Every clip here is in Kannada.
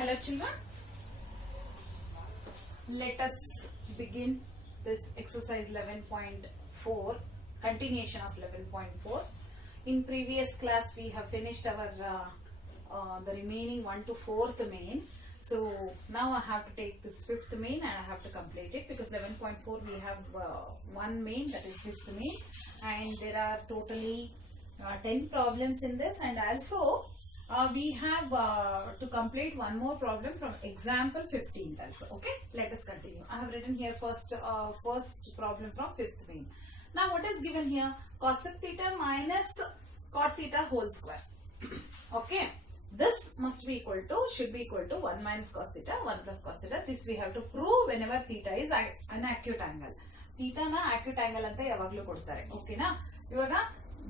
Hello children, let us begin this exercise 11.4, continuation of 11.4. In previous class we have finished our the remaining 1 to 4th main. So now I have to take this 5th main and I have to complete it, because 11.4 we have one main, that is 5th main, and there are totally 10 problems in this, and also we have to complete one more problem from example 15 also. Okay, let us continue. I have written here first problem from 5th main. Now what is given here? Cosec theta minus cot theta whole square. Okay, this should be equal to 1 minus cos theta 1 plus cos theta. This we have to prove whenever theta is an acute angle. Theta na acute angle anta yavaglu kodtare. Okay na? Ivaga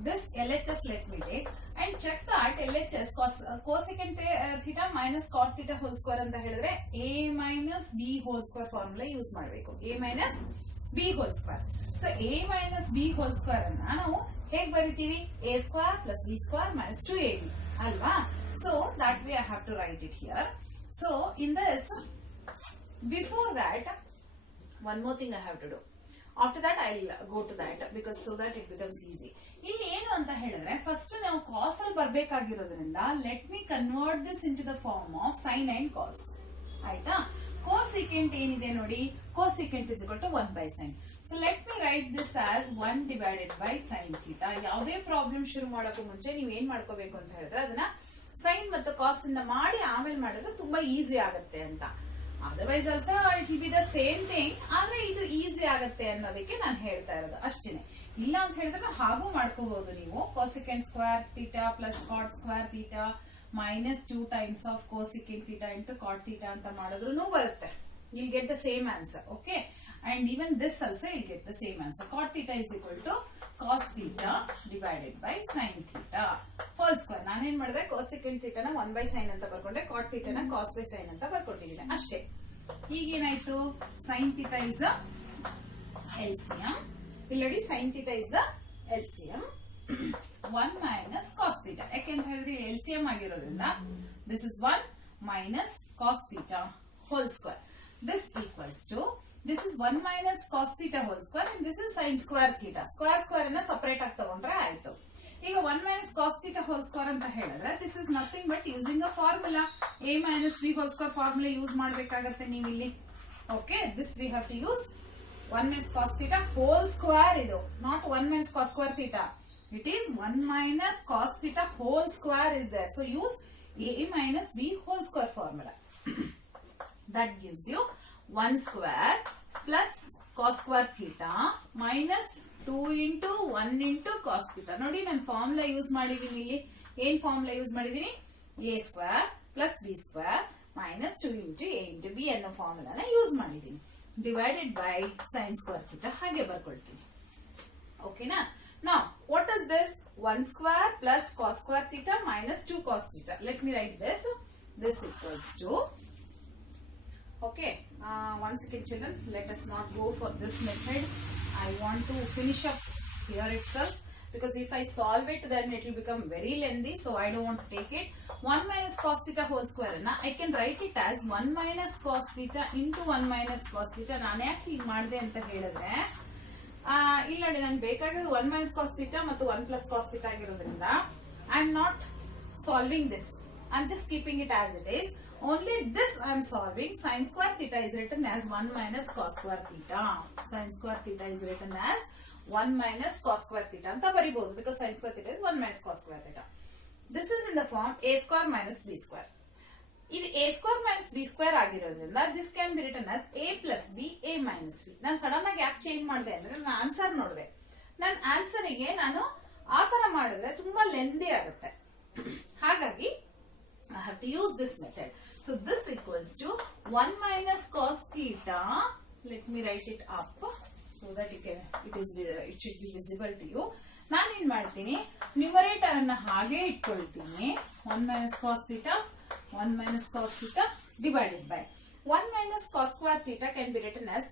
this LHS let me take and check that LHS cosecant theta minus cot theta whole square anta helidre a minus b whole square formula use ಮಾಡಬೇಕು. a minus b whole square. So a minus b whole square ಅನ್ನು ನಾವು ಹೇಗೆ ಬರಿತೀವಿ? a square plus b square minus 2ab ಅಲ್ವಾ? So that way I have to write it here. So in this, before that, one more thing I have to do. After that I'll go to that, because so that it becomes easy. ಇಲ್ಲಿ ಏನು ಅಂತ ಹೇಳಿದ್ರೆ ಫಸ್ಟ್ ನಾವು ಕಾಸ್ ಅಲ್ಲಿ ಬರಬೇಕಾಗಿರೋದ್ರಿಂದ let me convert this into the form of sine and cos. ಆಯ್ತಾ? ಕೋಸಿಕೆಂಟ್ ಏನಿದೆ ನೋಡಿ, cosecant is equal to 1 by sin. So let me write this as 1 divided by sin theta. ಯಾವುದೇ ಪ್ರಾಬ್ಲಮ್ ಶುರು ಮಾಡೋಕ್ಕೂ ಮುಂಚೆ ನೀವು ಏನ್ ಮಾಡ್ಕೋಬೇಕು ಅಂತ ಹೇಳಿದ್ರೆ ಅದನ್ನ ಸೈನ್ ಮತ್ತು ಕಾಸ್ ಇಂದ ಮಾಡಿ ಆಮೇಲೆ ಮಾಡಿದ್ರೆ ತುಂಬಾ ಈಸಿ ಆಗತ್ತೆ ಅಂತ. Otherwise also it will be the same thing, ಆದ್ರೆ ಇದು ಈಸಿ ಆಗತ್ತೆ ಅನ್ನೋದಕ್ಕೆ ನಾನು ಹೇಳ್ತಾ ಇರೋದು ಅಷ್ಟೇನೆ. ಇಲ್ಲ ಅಂತ ಹೇಳಿದ್ರೆ ಹಾಗೂ ಮಾಡ್ಕೋಬಹುದು ನೀವು. Cosecant square theta plus cot square theta minus 2 times of cosecant theta into cot theta ಅಂತ ಮಾಡಿದ್ರು ಬರುತ್ತೆ. you'll get the same answer. Okay, and even this also you'll get the same answer. Cot theta is equal to cos theta divided by sin theta whole square. ನಾನು ಏನ್ ಮಾಡಿದೆ, cosecant theta ನ 1 by sin ಅಂತ ಬರ್ಕೊಂಡೆ, cot theta ನ cos by sin ಅಂತ ಬರ್ಕೊಂಡಿದ್ದೀನಿ ಅಷ್ಟೇ. ಈಗೇನಾಯ್ತು, sin theta is the LCM. ಇಲ್ಲಿ sin theta is the LCM 1 minus cos theta. ಯಾಕೆಂತ ಹೇಳಿದ್ರೆ LCM ಆಗಿರೋದ್ರಿಂದ this is 1 minus cos theta whole square. This equals to, this is 1 minus cos theta whole square and this is sin square theta. Square ಅನ್ನ ಸಪರೇಟ್ ಆಗಿ ತಗೊಂಡ್ರೆ ಆಯ್ತು. ಈಗ 1 minus cos theta whole square ಅಂತ ಹೇಳಿದ್ರೆ this is nothing but using a formula. a minus b whole square formula use ಮಾಡಬೇಕಾಗತ್ತೆ ನೀವು ಇಲ್ಲಿ. Okay, this we have to use 1 minus cos theta whole square, ಇದು not 1 minus cos square theta. It is 1 minus cos theta whole square is there. So use a minus b whole square formula. That gives you 1 square plus cos square theta minus 2 into 1 into cos theta. ನೋಡಿ ನಾನು ಫಾರ್ಮುಲಾ ಯೂಸ್ ಮಾಡಿದೀನಿ ಇಲ್ಲಿ. ಏನ್ ಫಾರ್ಮುಲಾ ಯೂಸ್ ಮಾಡಿದೀನಿ? a square plus b square minus 2 into a into b ಅನ್ನೋ ಫಾರ್ಮುಲಾನ ಯೂಸ್ ಮಾಡಿದೀನಿ. Divided by sin square theta ಹಾಗೆ ಬರ್ಕೊಳ್ತೀನಿ. ಓಕೆನಾ? Now what is this? 1 square plus cos square theta minus 2 cos theta. Let me write this. This equals to, okay, once again children, let us not go for this method. I want to finish up here itself, because if I solve it then it will become very lengthy, so I don't want to take it. 1 minus cos theta whole square na I can write it as 1 minus cos theta into 1 minus cos theta. ನಾನು ಯಾಕೆ ಹೀಗೆ ಮಾಡಿದೆ ಅಂತ ಹೇಳಿದ್ರೆ, ಇಲ್ಲ ನೋಡಿ, ನಂಗೆ ಬೇಕಾಗಿರೋದು 1 minus cos theta ಮತ್ತು 1 plus cos theta ಆಗಿರೋದ್ರಿಂದ I am not solving this. I am just keeping it as it is. Only this I am solving. Sin square theta is written as 1 minus cos square theta. Sin square theta is written as 1 minus cos square theta ಅಂತ ಬರಿಬಹುದು, because sin square theta is 1 minus cos square theta. This is in the form a square minus b square. ಇದು a square minus b square ಆಗಿರೋದ್ರಿಂದ this can be written as a plus b a minus b. ನಾನು ಸಡನ್ ಆಗಿ ಯಾಕೆ ಚೇಂಜ್ ಮಾಡಿದೆ ಅಂದ್ರೆ ನಾನು ಆನ್ಸರ್ ನೋಡಿದೆ. ನನ್ನ ಆನ್ಸರಿಗೆ ನಾನು ಆ ತರ ಮಾಡಿದ್ರೆ ತುಂಬಾ ಲೆಂದಿ ಆಗುತ್ತೆ. ಹಾಗಾಗಿ I have to use this method. So this equals to 1 minus cos theta. Let me write it up so that it should be visible to you. ನಾನು ಏನ್ ಮಾಡ್ತೀನಿ, ನ್ಯೂಮರೇಟರ್ ಅನ್ನ ಹಾಗೆ ಇಟ್ಕೊಳ್ತೀನಿ. 1 minus cos theta 1 minus cos theta divided by 1 minus cos square theta can be written as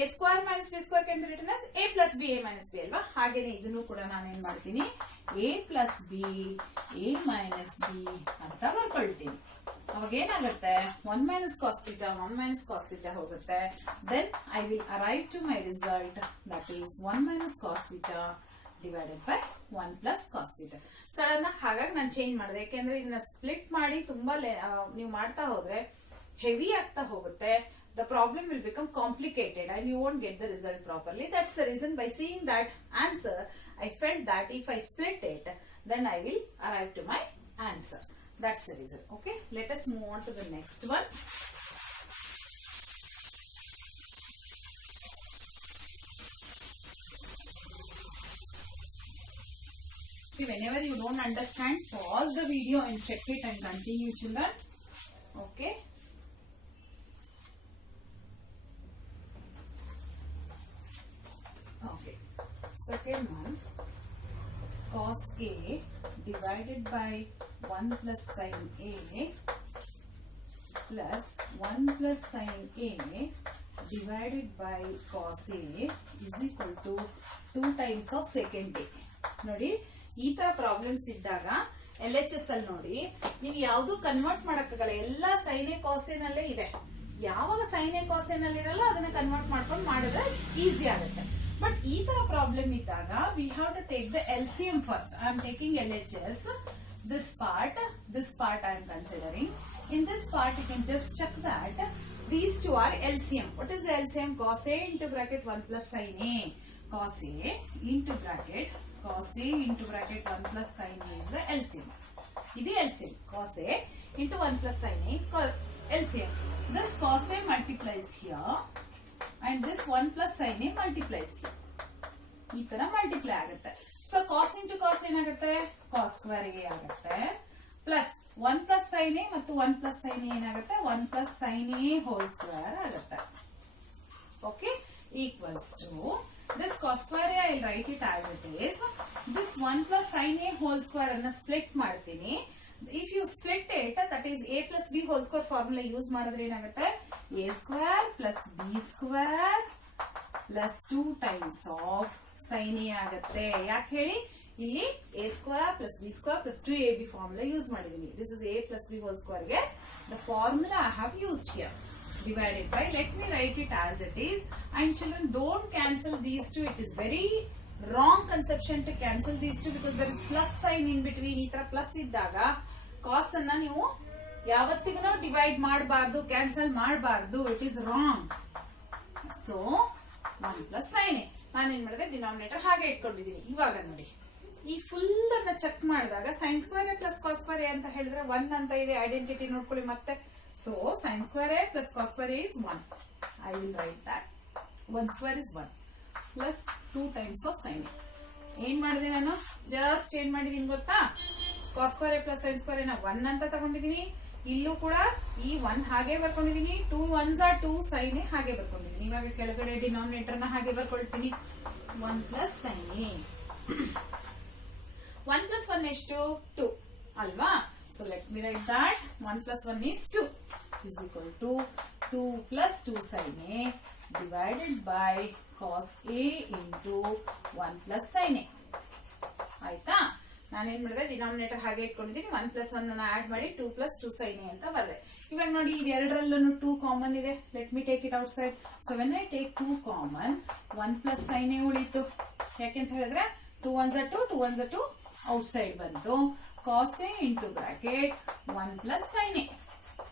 a square minus b square can be written as a plus b a minus b ಅಲ್ವಾ. ಹಾಗೇನೆ ಇದನ್ನು ಕೂಡ ನಾನು ಏನ್ ಮಾಡ್ತೀನಿ, a plus b a minus b ಅಂತ ಬರ್ಕೊಳ್ತೀನಿ. ಅವಾಗ ಅವಾಗ ಏನಾಗುತ್ತೆ 1 minus cos theta 1 minus cos theta ಹೋಗುತ್ತೆ. Then I will arrive to my result, that is 1 minus cos theta divided by 1 plus cos theta. Sudden ಹಾಗಾಗಿ ನಾನು ಚೇಂಜ್ ಮಾಡಿದೆ, ಯಾಕೆಂದ್ರೆ ಇದನ್ನ ಸ್ಪ್ಲಿಟ್ ಮಾಡಿ ತುಂಬಾ ನೀವು ಮಾಡ್ತಾ ಹೋದ್ರೆ ಹೆವಿ ಆಗ್ತಾ ಹೋಗುತ್ತೆ. The problem will become complicated and you won't get the result properly. That's the reason, by seeing that answer, I felt that if I split it, then I will arrive to my answer. That's the reason. Okay, let us move on to the next one. See, whenever you don't understand, pause the video and check it and continue, children. Okay. Okay. Second one, cos A divided by 1 plus sin A plus 1 plus sin A divided by cos A is equal to 2 times of secant A. ನೋಡಿ, ಈ ತರ ಪ್ರಾಬ್ಲಮ್ಸ್ ಇದ್ದಾಗ LHS ಅಲ್ಲಿ ನೋಡಿ, ನೀವು ಯಾವ್ದು ಕನ್ವರ್ಟ್ ಮಾಡಕ್ಕಾಗಲ್ಲ, ಎಲ್ಲ ಸೈನ್ ಎ ಕಾಸ್ ಎ ನಲ್ಲೇ ಇದೆ. ಯಾವಾಗ ಸೈನ್ ಎ ಕಾಸ್ ಎ ನಲ್ಲಿ ಇರಲ್ಲ ಅದನ್ನ ಕನ್ವರ್ಟ್ ಮಾಡ್ಕೊಂಡು ಮಾಡಿದ್ರೆ ಈಸಿ ಆಗುತ್ತೆ. ಬಟ್ ಈ ತರ ಪ್ರಾಬ್ಲಮ್ ಇದ್ದಾಗ we have to take the LCM first. I am taking LHS. This part I am considering. In this part you can just check that these two are LCM. What is the LCM? Cos A into bracket 1 plus sin A. Cos A into bracket 1 plus sin A is the LCM. This is LCM. Cos A into 1 plus sin A is called LCM. This cos A multiplies here and this 1 plus sin A multiplies here. ಈ ತರ ಮಲ್ಟಿಪ್ಲೈ ಆಗುತ್ತೆ. ಸೊ ಕಾಸ್ ಇಂಟು ಕಾಸ್ ಏನಾಗುತ್ತೆ? ಕಾಸ್ ಸ್ಕ್ವೇರ್ ಎ ಆಗುತ್ತೆ. ಪ್ಲಸ್ 1 ಪ್ಲಸ್ ಸೈನ್ ಎ ಮತ್ತು 1 ಪ್ಲಸ್ ಸೈನ್ ಎ ಏನಾಗುತ್ತೆ? 1 plus sine A whole square ಆಗುತ್ತೆ. Okay, equals to this cos square A. I write it as it is. This 1 plus sine A whole square ಅನ್ನ ಸ್ಪ್ಲಿಟ್ ಮಾಡ್ತೀನಿ. If you split it, that is A plus B whole square formula use ಮಾಡಿದ್ರೆ ಏನಾಗುತ್ತೆ? A square plus B square plus 2 times of sine A ಆಗುತ್ತೆ. ಯಾಕೆ ಹೇಳಿ? ಇಲ್ಲಿ A square plus B square plus 2ab formula use ಮಾಡಿದೀನಿ. This is A plus B whole square ಗೆ the formula I have used here. Divided by, let me write it as it is. And children, don't cancel these two. It is very wrong conception to cancel these two because there is plus sign in between. ಈ ತರ ಪ್ಲಸ್ ಇದ್ದಾಗ ಕಾಸ್ ಅನ್ನ ನೀವು ಯಾವತ್ತಿಗೂ ಡಿವೈಡ್ ಮಾಡಬಾರ್ದು, ಕ್ಯಾನ್ಸಲ್ ಮಾಡಬಾರ್ದು. It is wrong. So 1 plus sine A ನಾನೇನ್ ಮಾಡಿದೆ, ಡಿನಾಮಿನೇಟರ್ ಹಾಗೆ ಇಟ್ಕೊಂಡಿದ್ದೀನಿ. ಇವಾಗ ನೋಡಿ, ಈ ಫುಲ್ ಅನ್ನ ಚೆಕ್ ಮಾಡಿದಾಗ sine square A plus cos square A ಅಂತ ಹೇಳಿದ್ರೆ 1 ಅಂತ ಇದೆ. ಐಡೆಂಟಿಟಿ ನೋಡ್ಕೊಳ್ಳಿ ಮತ್ತೆ. So sine square A plus cos square A is 1. I will write that 1 square is 1 plus 2 times of sine A. ಏನ್ ಮಾಡಿದೆ ನಾನು? ಜಸ್ಟ್ ಏನ್ ಮಾಡಿದೀನಿ ಗೊತ್ತಾ? Cos square A plus sine square A ನ 1 ಅಂತ ತಗೊಂಡಿದೀನಿ. ಇಲ್ಲೂ ಕೂಡ ಈ 1 ಹಾಗೆ ಬರ್ಕೊಂಡಿದೀನಿ. 2 1s are 2 ಸೈನ್ ಎ ಹಾಗೆ ಬರ್ಕೊಂಡಿದೀನಿ. ಇವಾಗ ಕೆಳಗಡೆ ಡಿನಾಮಿನೇಟರ್ ನ ಹಾಗೆ ಬರ್ಕೊಳ್ತೀನಿ. 1 ಪ್ಲಸ್ ಸೈನ್ ಎ. 1 ಪ್ಲಸ್ 1 ಎಷ್ಟು? 2 ಅಲ್ವಾ? So let me write that 1 plus 1 is 2 is equal to 2 plus 2 sin A divided by cos A into 1 plus sin A. ಆಯ್ತಾ? ನಾನೇನ್ ಮಾಡಿದೆ, ಡಿನಾಮಿನೇಟರ್ ಹಾಗೆ ಇಟ್ಕೊಂಡಿದ್ದೀನಿ. 1 plus 1 ಅನ್ನ ಆಡ್ ಮಾಡಿ 2 plus 2 sin A ಅಂತ ಬರ್ದೆ. ಇವಾಗ ನೋಡಿ, ಇದೆರಡರಲ್ಲೂ 2 ಕಾಮನ್ ಇದೆ. Let me take it out side. So when I take 2 common, 1 plus sin A ಉಳಿತು. ಯಾಕೆಂತ ಹೇಳಿದ್ರೆ 2 1s are 2, 2 1s are 2 out side ಬಂತು. Cos A into bracket 1 plus sin A.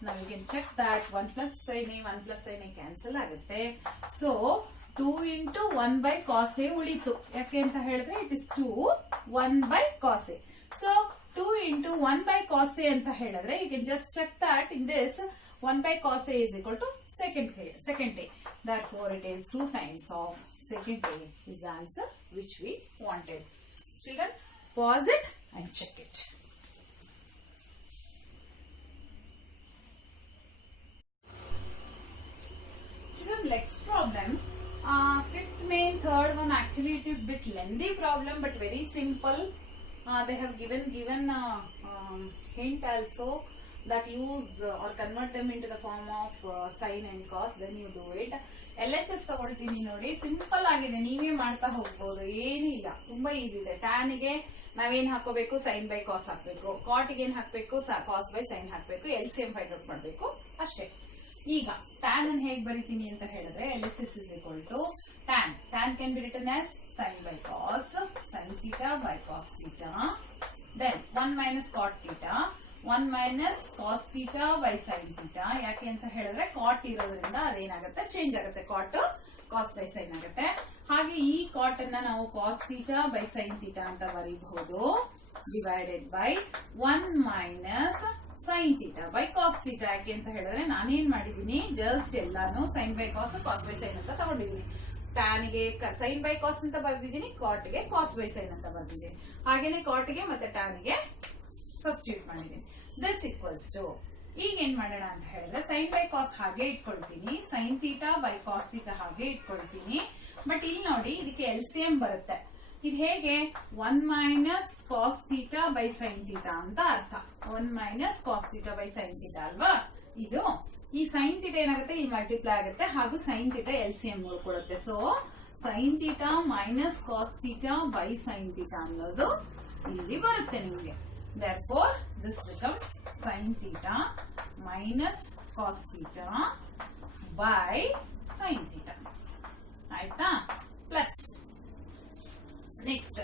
Now you can check that 1 plus sin A, 1 plus sin A cancel ಆಗುತ್ತೆ. So 2 into 1 by cos A ಉಳಿತು. ಯಾಕೆ ಅಂತ ಹೇಳಿದ್ರೆ it is 2 1 by cos A. So 2 into 1 by cos A ಅಂತ ಹೇಳಿದ್ರೆ you can just check that in this 1 by cos A is equal to secant A. Therefore it is 2 times of secant A is the answer which we wanted. Children, pause it and check it. Children, next problem, 5th main, third one, actually it is bit lengthy problem but very simple. They have given hint also that use or convert them into the form of sine and cos, then you do it. LHS ತಗೊಳ್ತೀನಿ ನೋಡಿ, ಸಿಂಪಲ್ ಆಗಿದೆ, ನೀವೇ ಮಾಡ್ತಾ ಹೋಗ್ಬೋದು, ಏನಿಲ್ಲ, ತುಂಬಾ ಈಸಿ ಇದೆ. tan ಗೆ ನಾವೇನ್ ಹಾಕೋಬೇಕು, ಸೈನ್ ಬೈ ಕಾಸ್ ಹಾಕ್ಬೇಕು. ಕಾಟ್ಗೆ ಏನ್ ಹಾಕ್ಬೇಕು, ಕಾಸ್ ಬೈ ಸೈನ್ ಹಾಕ್ಬೇಕು. LCM ಫೈಂಡ್ ಔಟ್ ಮಾಡ್ಬೇಕು ಅಷ್ಟೇ. ಈಗ ಟ್ಯಾನ್ ಅನ್ನು ಹೇಗೆ ಬರಿತೀನಿ ಅಂತ ಹೇಳಿದ್ರೆ LHS is equal to tan. Tan can be written as sin by cos, sin theta by cos theta. Then 1 minus cot theta, 1 minus cos theta by sin theta. ಯಾಕೆ ಅಂತ ಹೇಳಿದ್ರೆ ಕಾಟ್ ಇರೋದ್ರಿಂದ ಅದೇನಾಗುತ್ತೆ, ಚೇಂಜ್ ಆಗುತ್ತೆ. ಕಾಟ್ ಕಾಸ್ ಬೈ ಸೈನ್ ಆಗುತ್ತೆ. ಹಾಗೆ ಈ ಕಾಟ್ ಅನ್ನ ನಾವು cos theta by sine theta ಅಂತ ಬರೀಬಹುದು. Divided by 1 minus sine theta by cos theta. ಯಾಕೆ ಅಂತ ಹೇಳಿದ್ರೆ ನಾನೇನ್ ಮಾಡಿದೀನಿ, ಜಸ್ಟ್ ಎಲ್ಲಾನು sine by cos, cos by sine ಅಂತ ತಗೊಂಡಿದೀನಿ. ಟ್ಯಾನ್ಗೆ ಸೈನ್ ಬೈ ಕಾಸ್ ಅಂತ ಬರ್ದಿದ್ದೀನಿ, ಕಾಟ್ಗೆ ಕಾಸ್ ಬೈ ಸೈನ್ ಅಂತ ಬರ್ದಿದ್ದೀನಿ. ಹಾಗೇನೆ ಕಾಟ್ಗೆ ಮತ್ತೆ ಟ್ಯಾನ್ಗೆ ಸಬ್ಸ್ಟಿಟ್ಯೂಟ್ ಮಾಡಿದ್ದೀನಿ. ದಿಸ್ ಈಕ್ವಲ್ಸ್ ಟು, ಈಗ ಏನ್ ಮಾಡೋಣ ಅಂತ ಹೇಳಿದ್ರೆ ಸೈನ್ ಬೈ ಕಾಸ್ ಹಾಗೆ ಇಟ್ಕೊಳ್ತೀನಿ, sine theta by cos theta ಹಾಗೆ ಇಟ್ಕೊಳ್ತೀನಿ. ಬಟ್ ಇಲ್ಲಿ ನೋಡಿ ಇದಕ್ಕೆ LCM ಬರುತ್ತೆ. ಇದು ಹೇಗೆ, 1 minus cos theta by sine theta ಅಂತ ಅರ್ಥ. 1 minus cos theta by sine theta ಅಲ್ವಾ ಇದು. ಈ ಸೈನ್ ಥೀಟಾ ಏನಾಗುತ್ತೆ, ಇಲ್ಲಿ ಮಲ್ಟಿಪ್ಲೈ ಆಗುತ್ತೆ. ಹಾಗೂ ಸೈನ್ ಥೀಟಾ LCM ಉಳ್ಕೊಳ್ಳುತ್ತೆ. So sine theta minus cos theta by sine theta ಅನ್ನೋದು ಇಲ್ಲಿ ಬರುತ್ತೆ ನಿಮಗೆ. Therefore, this becomes sin theta minus cos theta by sin theta. ಆಯ್ತಾ, ಪ್ಲಸ್ ನೆಕ್ಸ್ಟ್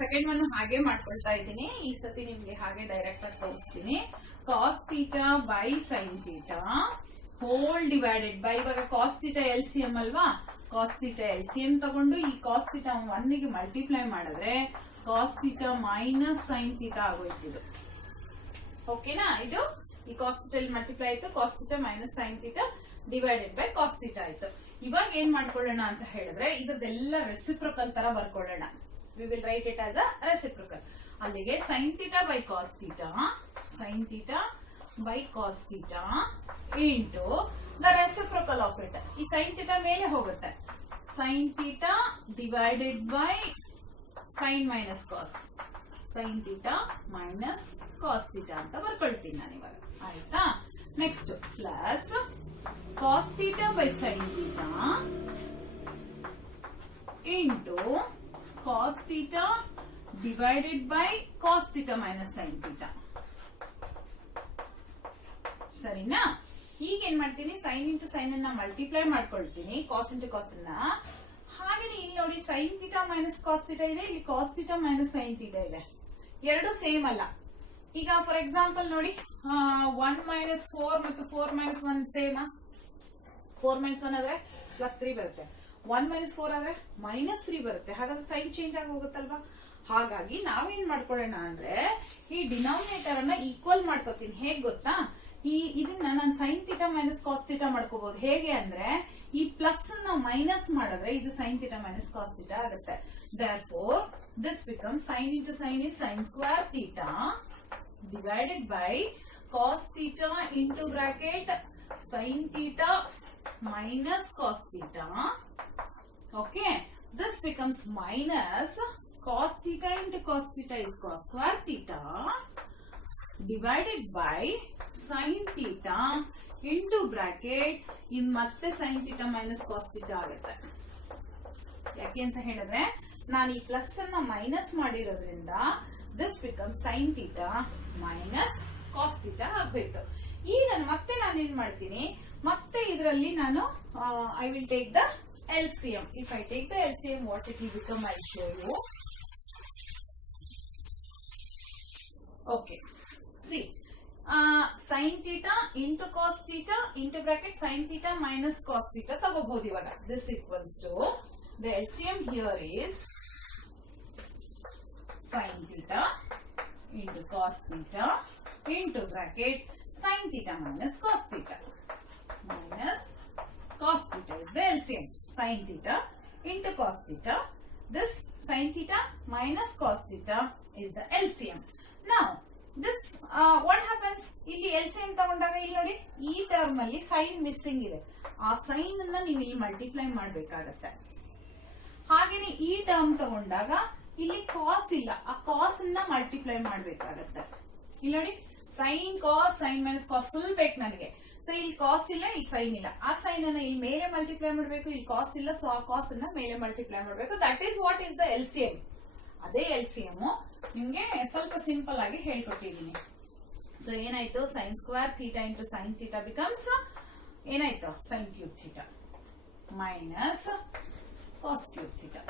ಸೆಕೆಂಡ್ ಒನ್ ಹಾಗೆ ಮಾಡ್ಕೊಳ್ತಾ ಇದ್ದೀನಿ. ಈ ಸತಿ ನಿಮ್ಗೆ ಹಾಗೆ ಡೈರೆಕ್ಟ್ ಆಗಿ ತೋರಿಸ್ತೀನಿ. Cos theta by sine theta whole divided by, ಇವಾಗ ಕಾಸ್ ಥೀಟಾ LCM ಅಲ್ವಾ, ಕಾಸ್ ಥೀಟಾ LCM ತಗೊಂಡು ಈ ಕಾಸ್ ಥೀಟಾ 1 ಗೆ ಮಲ್ಟಿಪ್ಲೈ ಮಾಡಿದ್ರೆ cos theta minus sine theta ಆಗೋಯ್ತಿದ್ದು. ಓಕೆನಾ, ಇದು ಈ ಕಾಸ್ ಥೀಟಾ ಮಲ್ಟಿಪ್ಲೈ ಆಯ್ತು, cos theta minus sine theta divided by cos theta ಆಯ್ತು. ಇವಾಗ ಏನ್ ಮಾಡ್ಕೊಳ್ಳೋಣ ಅಂತ ಹೇಳಿದ್ರೆ ಇದ್ರದ್ದೆಲ್ಲ ರೆಸಿಪ್ರೊಕಲ್ ತರ ಬರ್ಕೊಳ್ಳೋಣ. We will write it as a reciprocal. ಅಲ್ಲಿಗೆ sine theta by cos theta, sine theta by cos theta into the reciprocal of it. ಈ ಸೈನ್ ಥೀಟಾ ಮೇಲೆ ಹೋಗುತ್ತೆ, sine theta divided by sine minus cos, sine theta minus cos theta ಅಂತ ಬರ್ಕೊಳ್ತೀನಿ ನಾನು ಇವಾಗ. ಆಯ್ತಾ, next plus cos theta by sine theta into cos theta divided by cos theta minus sine theta. ಸರಿನಾ, ಈಗ ಏನ್ ಮಾಡ್ತೀನಿ, ಸೈನ್ ಇಂಟು ಸೈನ್ ಅನ್ನ ಮಲ್ಟಿಪ್ಲೈ ಮಾಡ್ಕೊಳ್ತೀನಿ, ಕಾಸ್ ಇಂಟು ಕಾಸ್ ಅನ್ನ. ಹಾಗೇನೆ ಇಲ್ಲಿ ನೋಡಿ sine theta minus cos theta ಇದೆ, ಇಲ್ಲಿ cos theta minus sine theta ಇದೆ. ಎರಡು ಸೇಮ್ ಅಲ್ಲ. ಈಗ ಫಾರ್ ಎಕ್ಸಾಂಪಲ್ ನೋಡಿ 1 ಮೈನಸ್ 4 ಮತ್ತು 4 ಮೈನಸ್ 1 ಸೇಮ್. 4 ಮೈನಸ್ 1 ಆದ್ರೆ +3 ಬರುತ್ತೆ, 1 ಮೈನಸ್ 4 ಆದ್ರೆ -3 ಬರುತ್ತೆ. ಹಾಗಾದ್ರೆ ಸೈನ್ ಚೇಂಜ್ ಆಗಿ ಹೋಗುತ್ತಲ್ವಾ. ಹಾಗಾಗಿ ನಾವೇನ್ ಮಾಡ್ಕೊಳ್ಳೋಣ ಅಂದ್ರೆ ಈ ಡಿನಾಮಿನೇಟರ್ ಅನ್ನ ಈಕ್ವಲ್ ಮಾಡ್ಕೋತೀನಿ. ಹೇಗ್ ಗೊತ್ತಾ, ಇದನ್ನ ನಾನು sine theta minus cos theta ಮಾಡ್ಕೋಬಹುದು. ಹೇಗೆ ಅಂದ್ರೆ ಈ ಪ್ಲಸ್ ಅನ್ನ ಮೈನಸ್ ಮಾಡಿದ್ರೆ ಇದು sine theta minus cos theta ಆಗುತ್ತೆ. Therefore, this becomes sin into sin is sin square theta divided by cos theta into bracket sin theta minus cos theta. Okay, this becomes minus cos theta into cos theta is cos square theta divided by sin theta into bracket in ಮತ್ತೆ sin theta minus cos theta ಆಗುತ್ತೆ. ಯಾಕೆ ಅಂತ ಹೇಳಿದ್ರೆ ನಾನು ಈ ಪ್ಲಸ್ ಅನ್ನ ಮೈನಸ್ ಮಾಡಿರೋದ್ರಿಂದ this become sine theta minus cos theta ಆಗ್ಬೇಕು. ಈಗ ಮತ್ತೆ ನಾನು ಏನ್ ಮಾಡ್ತೀನಿ, ಮತ್ತೆ ಇದರಲ್ಲಿ ನಾನು I will take the LCM. If I take the LCM, what it will become, I show you. Okay, see sine theta into cos theta into bracket sine theta minus cos theta ತಗೋಬಹುದು ಇವಾಗ. This equals to the LCM here is sin theta into cos theta into bracket sin theta minus cos theta minus cos theta is the LCM. Sin theta into cos theta. This sin theta minus cos theta is the LCM. Now this what happens, ಇಲ್ಲಿ LCM ತಗೊಂಡಾಗ ಇಲ್ಲಿ ನೋಡಿ ಈ ಟರ್ಮ್ ಅಲ್ಲಿ ಸೈನ್ ಮಿಸ್ಸಿಂಗ್ ಇದೆ. ಆ ಸೈನ್ ಅನ್ನ ನೀವು ಇಲ್ಲಿ ಮಲ್ಟಿಪ್ಲೈ ಮಾಡ್ಬೇಕಾಗತ್ತೆ. ಹಾಗೇನೆ ಈ ಟರ್ಮ್ ತಗೊಂಡಾಗ ಇಲ್ಲಿ ಕಾಸ್ ಇಲ್ಲ, ಆ ಕಾಸ್ ಅನ್ನ ಮಲ್ಟಿಪ್ಲೈ ಮಾಡ್ಬೇಕಾಗತ್ತೆ. ಇಲ್ಲಿ ನೋಡಿ ಸೈನ್ ಕಾಸ್, ಸೈನ್ ಮೈನಸ್ ಕಾಸ್ ಫುಲ್ ಬೇಕು ನನಗೆ. ಸೊ ಇಲ್ಲಿ ಕಾಸ್ ಇಲ್ಲ, ಇಲ್ಲಿ ಸೈನ್ ಇಲ್ಲ, ಆ ಸೈನ್ ಅನ್ನ ಇಲ್ಲಿ ಮೇಲೆ ಮಲ್ಟಿಪ್ಲೈ ಮಾಡ್ಬೇಕು. ಇಲ್ಲಿ ಕಾಸ್ ಇಲ್ಲ, ಸೊ ಆ ಕಾಸ್ ಅನ್ನ ಮೇಲೆ ಮಲ್ಟಿಪ್ಲೈ ಮಾಡ್ಬೇಕು. That is what is the LCM. ಅದೇ LCM. ನಿಮ್ಗೆ ಸ್ವಲ್ಪ ಸಿಂಪಲ್ ಆಗಿ ಹೇಳ್ಕೊಟ್ಟಿದ್ದೀನಿ. ಸೊ ಏನಾಯ್ತು, sine square theta into sine theta becomes ಏನಾಯ್ತು, sine cube theta minus cos cube theta.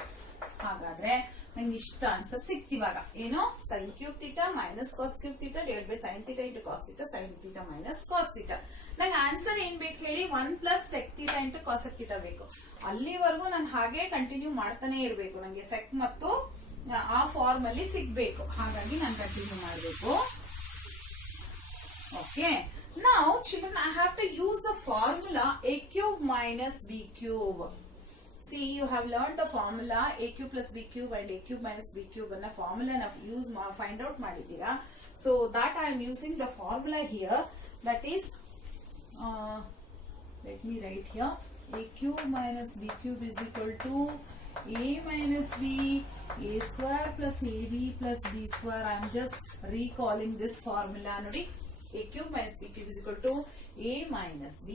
ಹಾಗಾದ್ರೆ ನಂಗೆ ಇಷ್ಟ ಆನ್ಸರ್ ಸಿಕ್ತಿವಾಗ ಏನು, sine cube theta minus cos cube theta divide by sine theta into cos theta sine theta minus cos theta. ನಂಗೆ ಆನ್ಸರ್ ಏನ್ ಬೇಕು ಹೇಳಿ, 1 plus sec theta into cosec theta ಬೇಕು. ಅಲ್ಲಿವರೆಗೂ ನಾನು ಹಾಗೆ ಕಂಟಿನ್ಯೂ ಮಾಡ್ತಾನೆ ಇರಬೇಕು. ನಂಗೆ ಸೆಕ್ ಮತ್ತು ಆ ಫಾರ್ಮ್ ಅಲ್ಲಿ ಸಿಗ್ಬೇಕು. ಹಾಗಾಗಿ ನಾನು ಕಂಟಿನ್ಯೂ ಮಾಡಬೇಕು. Okay, now children I have to use the formula a cube minus b cube. See, you have learned the formula a cube plus b cube and a cube minus b cube anna formula na use find out madidira. So that I am using the formula here, that is let me write here, a cube minus b cube is equal to a minus b, a square plus ab plus b square. I am just recalling this formula nodi. A cube minus b cube is equal to a minus b,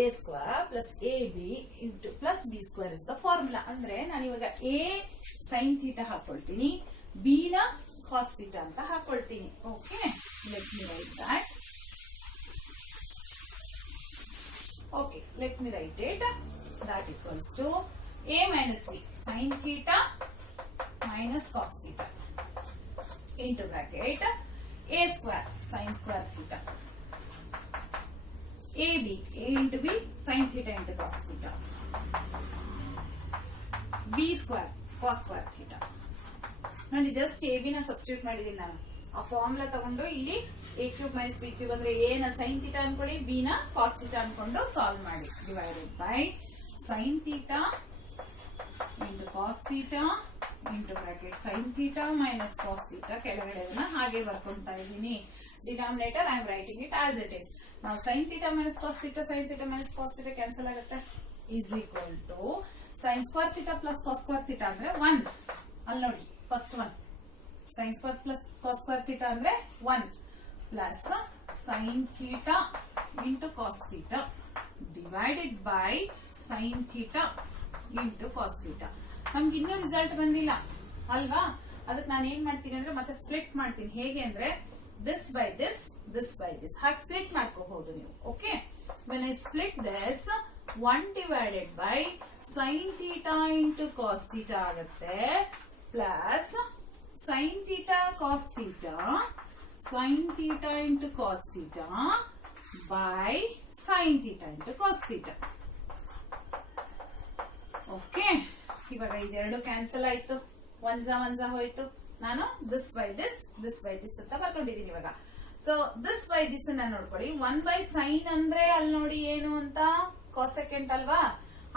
a square plus ab into plus b square is the formula. ಅಂದ್ರೆ ನಾನು ಇವಾಗ a sin theta ಹಾಕೊಳ್ತೀನಿ, b ನ cos theta ಅಂತ ಹಾಕೊಳ್ತೀನಿ. Okay, let me write that. Okay, let me write it. That equals to a minus b sin theta minus cos theta into bracket a square sin square theta, ab a into b sin theta into cos theta, b square cos square theta. ನೋಡಿ ಜಸ್ಟ್ ab ನ ಸಬ್ಸ್ಟಿಟ್ಯೂಟ್ ಮಾಡಿದೀನಿ ನಾನು. ಆ ಫಾರ್ಮುಲಾ ತಗೊಂಡು ಇಲ್ಲಿ a cube minus b cube ಅಂದ್ರೆ a ನ sin theta ಅನ್ಕೊಳ್ಳಿ, b ನ cos theta ಅನ್ಕೊಂಡು ಸಾಲ್ವ್ ಮಾಡಿ. Divided by sin theta into cos theta into bracket sin theta minus cos theta. ಕೆಳಗಡೆ ಹಾಗೆ ಬರ್ಕೊಂತಾ ಇದ್ದೀನಿ. Denominator I am writing it as it is. ನಾವು sin theta minus cos theta sin theta minus cos theta cancel ಆಗುತ್ತೆ, is equal to sin square theta plus cos square theta ಅಂದ್ರೆ 1. ಅಲ್ಲಿ ನೋಡಿ first 1, sin square plus cos square theta ಅಂದ್ರೆ 1 plus sin theta into cos theta divided by sin theta into cos theta. ನಮ್ಗೆ ಇನ್ನೂ ರಿಸಲ್ಟ್ ಬಂದಿಲ್ಲ ಅಲ್ವಾ, ಅದಕ್ಕೆ ನಾನು ಏನ್ ಮಾಡ್ತೀನಿ ಅಂದ್ರೆ ಮತ್ತೆ ಸ್ಪ್ಲಿಟ್ ಮಾಡ್ತೀನಿ. ಹೇಗೆ ಅಂದ್ರೆ this by this, this by this ಹಾಗೆ ಸ್ಪ್ಲಿಟ್ ಮಾಡ್ಕೋಬಹುದು ನೀವು. Okay, when I split this, 1 divided by sin theta into cos theta ಆಗುತ್ತೆ plus sin theta cos theta sin theta into cos theta by sin theta into cos theta. Okay, ಇವಾಗ ಇದೆರಡು ಕ್ಯಾನ್ಸಲ್ ಆಯ್ತು, ಒಂಜಾ ಹೋಯ್ತು. ನಾನು ದಿಸ್ ಬೈ ದಿಸ್ ಅಂತ ಬರ್ಕೊಂಡಿದ್ದೀನಿ ಇವಾಗ. ಸೊ ದಿಸ್ ಬೈ ದಿಸ್ ಅನ್ನ ನೋಡ್ಕೊಳ್ಳಿ. 1 ಬೈ ಸೈನ್ ಅಂದ್ರೆ ಅಲ್ಲಿ ನೋಡಿ ಏನು ಅಂತ ಕಾಸೆಕೆಂಟ್ ಅಲ್ವಾ,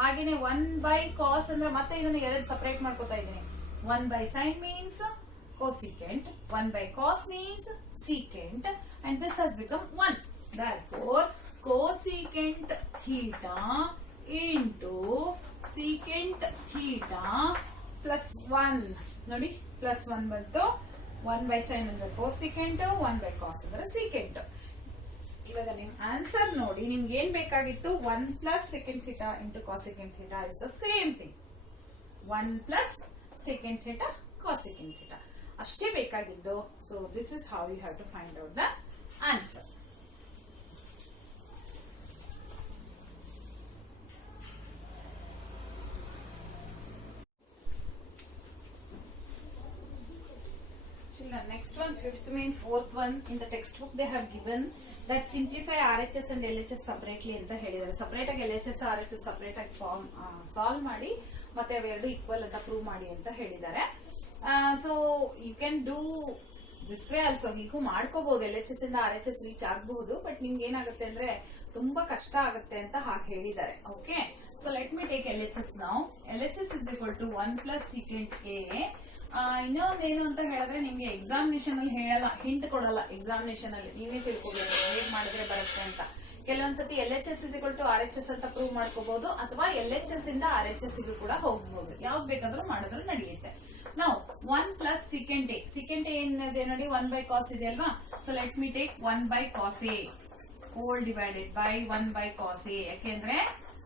ಹಾಗೇನೆ 1 ಬೈ ಕಾಸ್ ಅಂದ್ರೆ ಮತ್ತೆ ಇದನ್ನ ಎರಡು ಸಪರೇಟ್ ಮಾಡ್ಕೋತಾ ಇದ್ದೀನಿ. 1 by sine means cosecant, 1 by cos means secant, and this has become 1. Therefore, cosecant theta into secant theta plus 1. ನೋಡಿ plus 1 ಬಂತು. 1 by sin ಅಂದ್ರೆ cosecant, 1 by cos ಅಂದ್ರೆ secant. ಇವಾಗ ನಿಮ್ ಆನ್ಸರ್ ನೋಡಿ, ನಿಮ್ಗೆ ಏನ್ ಬೇಕಾಗಿತ್ತು, 1 plus secant theta into cosecant theta is the same thing. 1 plus secant theta cosecant theta ಅಷ್ಟೇ ಬೇಕಾಗಿದ್ದು. So this is how you have to find out the answer. Next one, fifth main, fourth one. In the textbook they have given that simplify RHS and LHS separately ಅಂತ ಹೇಳಿದ್ದಾರೆ. ಸಪರೇಟ್ ಆಗಿ LHS RHS ಸಪರೇಟ್ ಆಗಿ ಫಾರ್ಮ್ ಸಾಲ್ವ್ ಮಾಡಿ ಮತ್ತೆ ಅವೆರಡು ಈಕ್ವಲ್ ಅಂತ ಪ್ರೂವ್ ಮಾಡಿ ಅಂತ ಹೇಳಿದ್ದಾರೆ. So you can do this way also. ಹೀಗೂ ಮಾಡ್ಕೋಬಹುದು, LHS ಇಂದ RHS ರೀಚ್ ಆಗಬಹುದು. ಬಟ್ ನಿಮ್ಗೆ ಏನಾಗುತ್ತೆ ಅಂದ್ರೆ ತುಂಬಾ ಕಷ್ಟ ಆಗುತ್ತೆ ಅಂತ ಹಾಗೆ ಹೇಳಿದ್ದಾರೆ. Okay, so let me take LHS now. LHS is equal to 1 plus secant A. ಇನ್ನೊಂದೇನು ಅಂತ ಹೇಳಿದ್ರೆ ನಿಮ್ಗೆ ಎಕ್ಸಾಮಿನೇಷನ್ ಅಲ್ಲಿ ಹೇಳಲ್ಲ, ಹಿಂಟ್ ಕೊಡಲ್ಲ. ಎಕ್ಸಾಮಿನೇಷನ್ ಅಲ್ಲಿ ನೀವೇ ತಿಳ್ಕೊಬೇಕು ಹೇಗ್ ಮಾಡಿದ್ರೆ ಬರುತ್ತೆ ಅಂತ. ಕೆಲವೊಂದ್ಸತಿ LHS is equal to RHS ಅಂತ ಪ್ರೂವ್ ಮಾಡ್ಕೋಬಹುದು, ಅಥವಾ LHS ಇಂದ RHS ಗೂ ಕೂಡ ಹೋಗ್ಬಹುದು. ಯಾವ್ದು ಬೇಕಾದ್ರೂ ಮಾಡಿದ್ರು ನಡೆಯುತ್ತೆ. ನಾವು 1 plus secant A. secant A ಏನಿದೆ ನೋಡಿ, 1 by cos ಇದೆ ಅಲ್ವಾ. So let me take 1 by cos A whole divided by 1 by cos A. ಯಾಕೆಂದ್ರೆ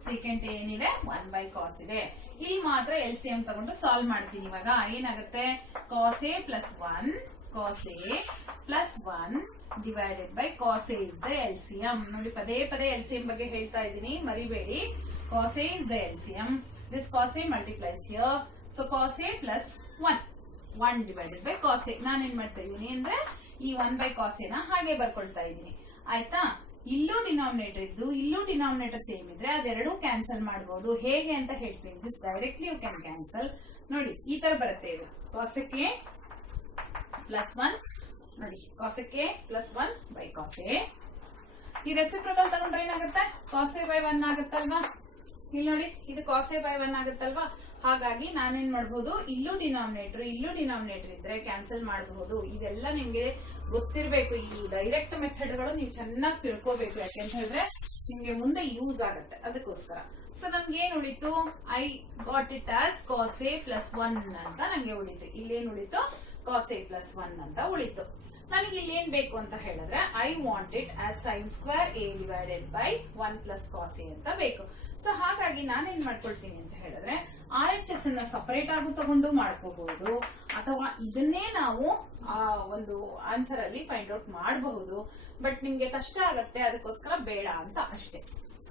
ಸೀಕೆಂಟ್ ಏನಿದೆ 1 by cos ಇದೆ. ಇಲ್ಲಿ ಮಾತ್ರ LCM ತಗೊಂಡು ಸಾಲ್ವ್ ಮಾಡ್ತೀನಿ. ಇವಾಗ ಏನಾಗುತ್ತೆ, cos a plus 1 cos a plus 1 divided by cos a is the LCM. ನೋಡಿ ಪದೇ ಪದೇ LCM ಬಗ್ಗೆ ಹೇಳ್ತಾ ಇದ್ದೀನಿ, ಮರಿಬೇಡಿ. cos a is the LCM. This cos a multiplies here. So cos a plus 1 divided by cos a. ನಾನೇನ್ ಮಾಡ್ತಾ ಇದ್ದೀನಿ ಅಂದ್ರೆ ಈ 1 by cos a ನ ಹಾಗೆ ಬರ್ಕೊಳ್ತಾ ಇದ್ದೀನಿ. ಆಯ್ತಾ? ಇಲ್ಲೂ ಡಿನಾಮಿನೇಟರ್ ಇದ್ದು ಇಲ್ಲೂ ಡಿನಾಮಿನೇಟರ್ ಸೇಮ್ ಇದ್ರೆ ಅದೆರಡೂ ಕ್ಯಾನ್ಸಲ್ ಮಾಡಬಹುದು. ಹೇಗೆ ಅಂತ ಹೇಳ್ತೀನಿ. This directly you can cancel. ನೋಡಿ ಈ ತರ ಬರುತ್ತೆ ಇದು. cos a plus 1 ನೋಡಿ cos a plus 1 by cos a. ಈ ರೆಸಿಪ್ರೋಕಲ್ ತಗೊಂಡ್ರೆ ಏನಾಗುತ್ತೆ, cos a by 1 ಆಗುತ್ತಲ್ವಾ. ಇಲ್ಲಿ ನೋಡಿ ಇದು cos a by 1 ಆಗುತ್ತಲ್ವಾ. ಹಾಗಾಗಿ ನಾನೇನ್ ಮಾಡಬಹುದು, ಇಲ್ಲೂ ಡಿನಾಮಿನೇಟರ್ ಇದ್ರೆ ಕ್ಯಾನ್ಸಲ್ ಮಾಡಬಹುದು. ಇದೆಲ್ಲ ನಿಮ್ಗೆ ಗೊತ್ತಿರಬೇಕು. ಈ ಡೈರೆಕ್ಟ್ ಮೆಥಡ್ಗಳು ನೀವು ಚೆನ್ನಾಗಿ ತಿಳ್ಕೋಬೇಕು. ಯಾಕೆಂತ ಹೇಳಿದ್ರೆ ನಿಮ್ಗೆ ಮುಂದೆ ಯೂಸ್ ಆಗುತ್ತೆ. ಅದಕ್ಕೋಸ್ಕರ ಸೊ ನನ್ಗೆ ಏನ್ ಉಳಿತು, I got it as cos a plus 1 ಅಂತ ನಂಗೆ ಉಳಿತು. ಇಲ್ಲೇನ್ ಉಳಿತು, cos a plus 1 ಅಂತ ಉಳಿತು. ನನಗೆ ಇಲ್ಲಿ ಏನ್ ಬೇಕು ಅಂತ ಹೇಳಿದ್ರೆ I want it as sin square a divided by 1 plus cos a ಅಂತ ಬೇಕು. ಸೊ ಹಾಗಾಗಿ ನಾನೇನ್ ಮಾಡ್ಕೊಳ್ತೀನಿ ಅಂತ ಹೇಳಿದ್ರೆ RHS ಅನ್ನ ಸಪರೇಟ್ ಆಗಿ ತಗೊಂಡು ಮಾಡ್ಕೋಬಹುದು, ಅಥವಾ ಇದನ್ನೇ ನಾವು ಒಂದು ಆನ್ಸರ್ ಅಲ್ಲಿ ಫೈಂಡ್ ಔಟ್ ಮಾಡಬಹುದು. ಬಟ್ ನಿಮ್ಗೆ ಕಷ್ಟ ಆಗತ್ತೆ, ಅದಕ್ಕೋಸ್ಕರ ಬೇಡ ಅಂತ ಅಷ್ಟೇ.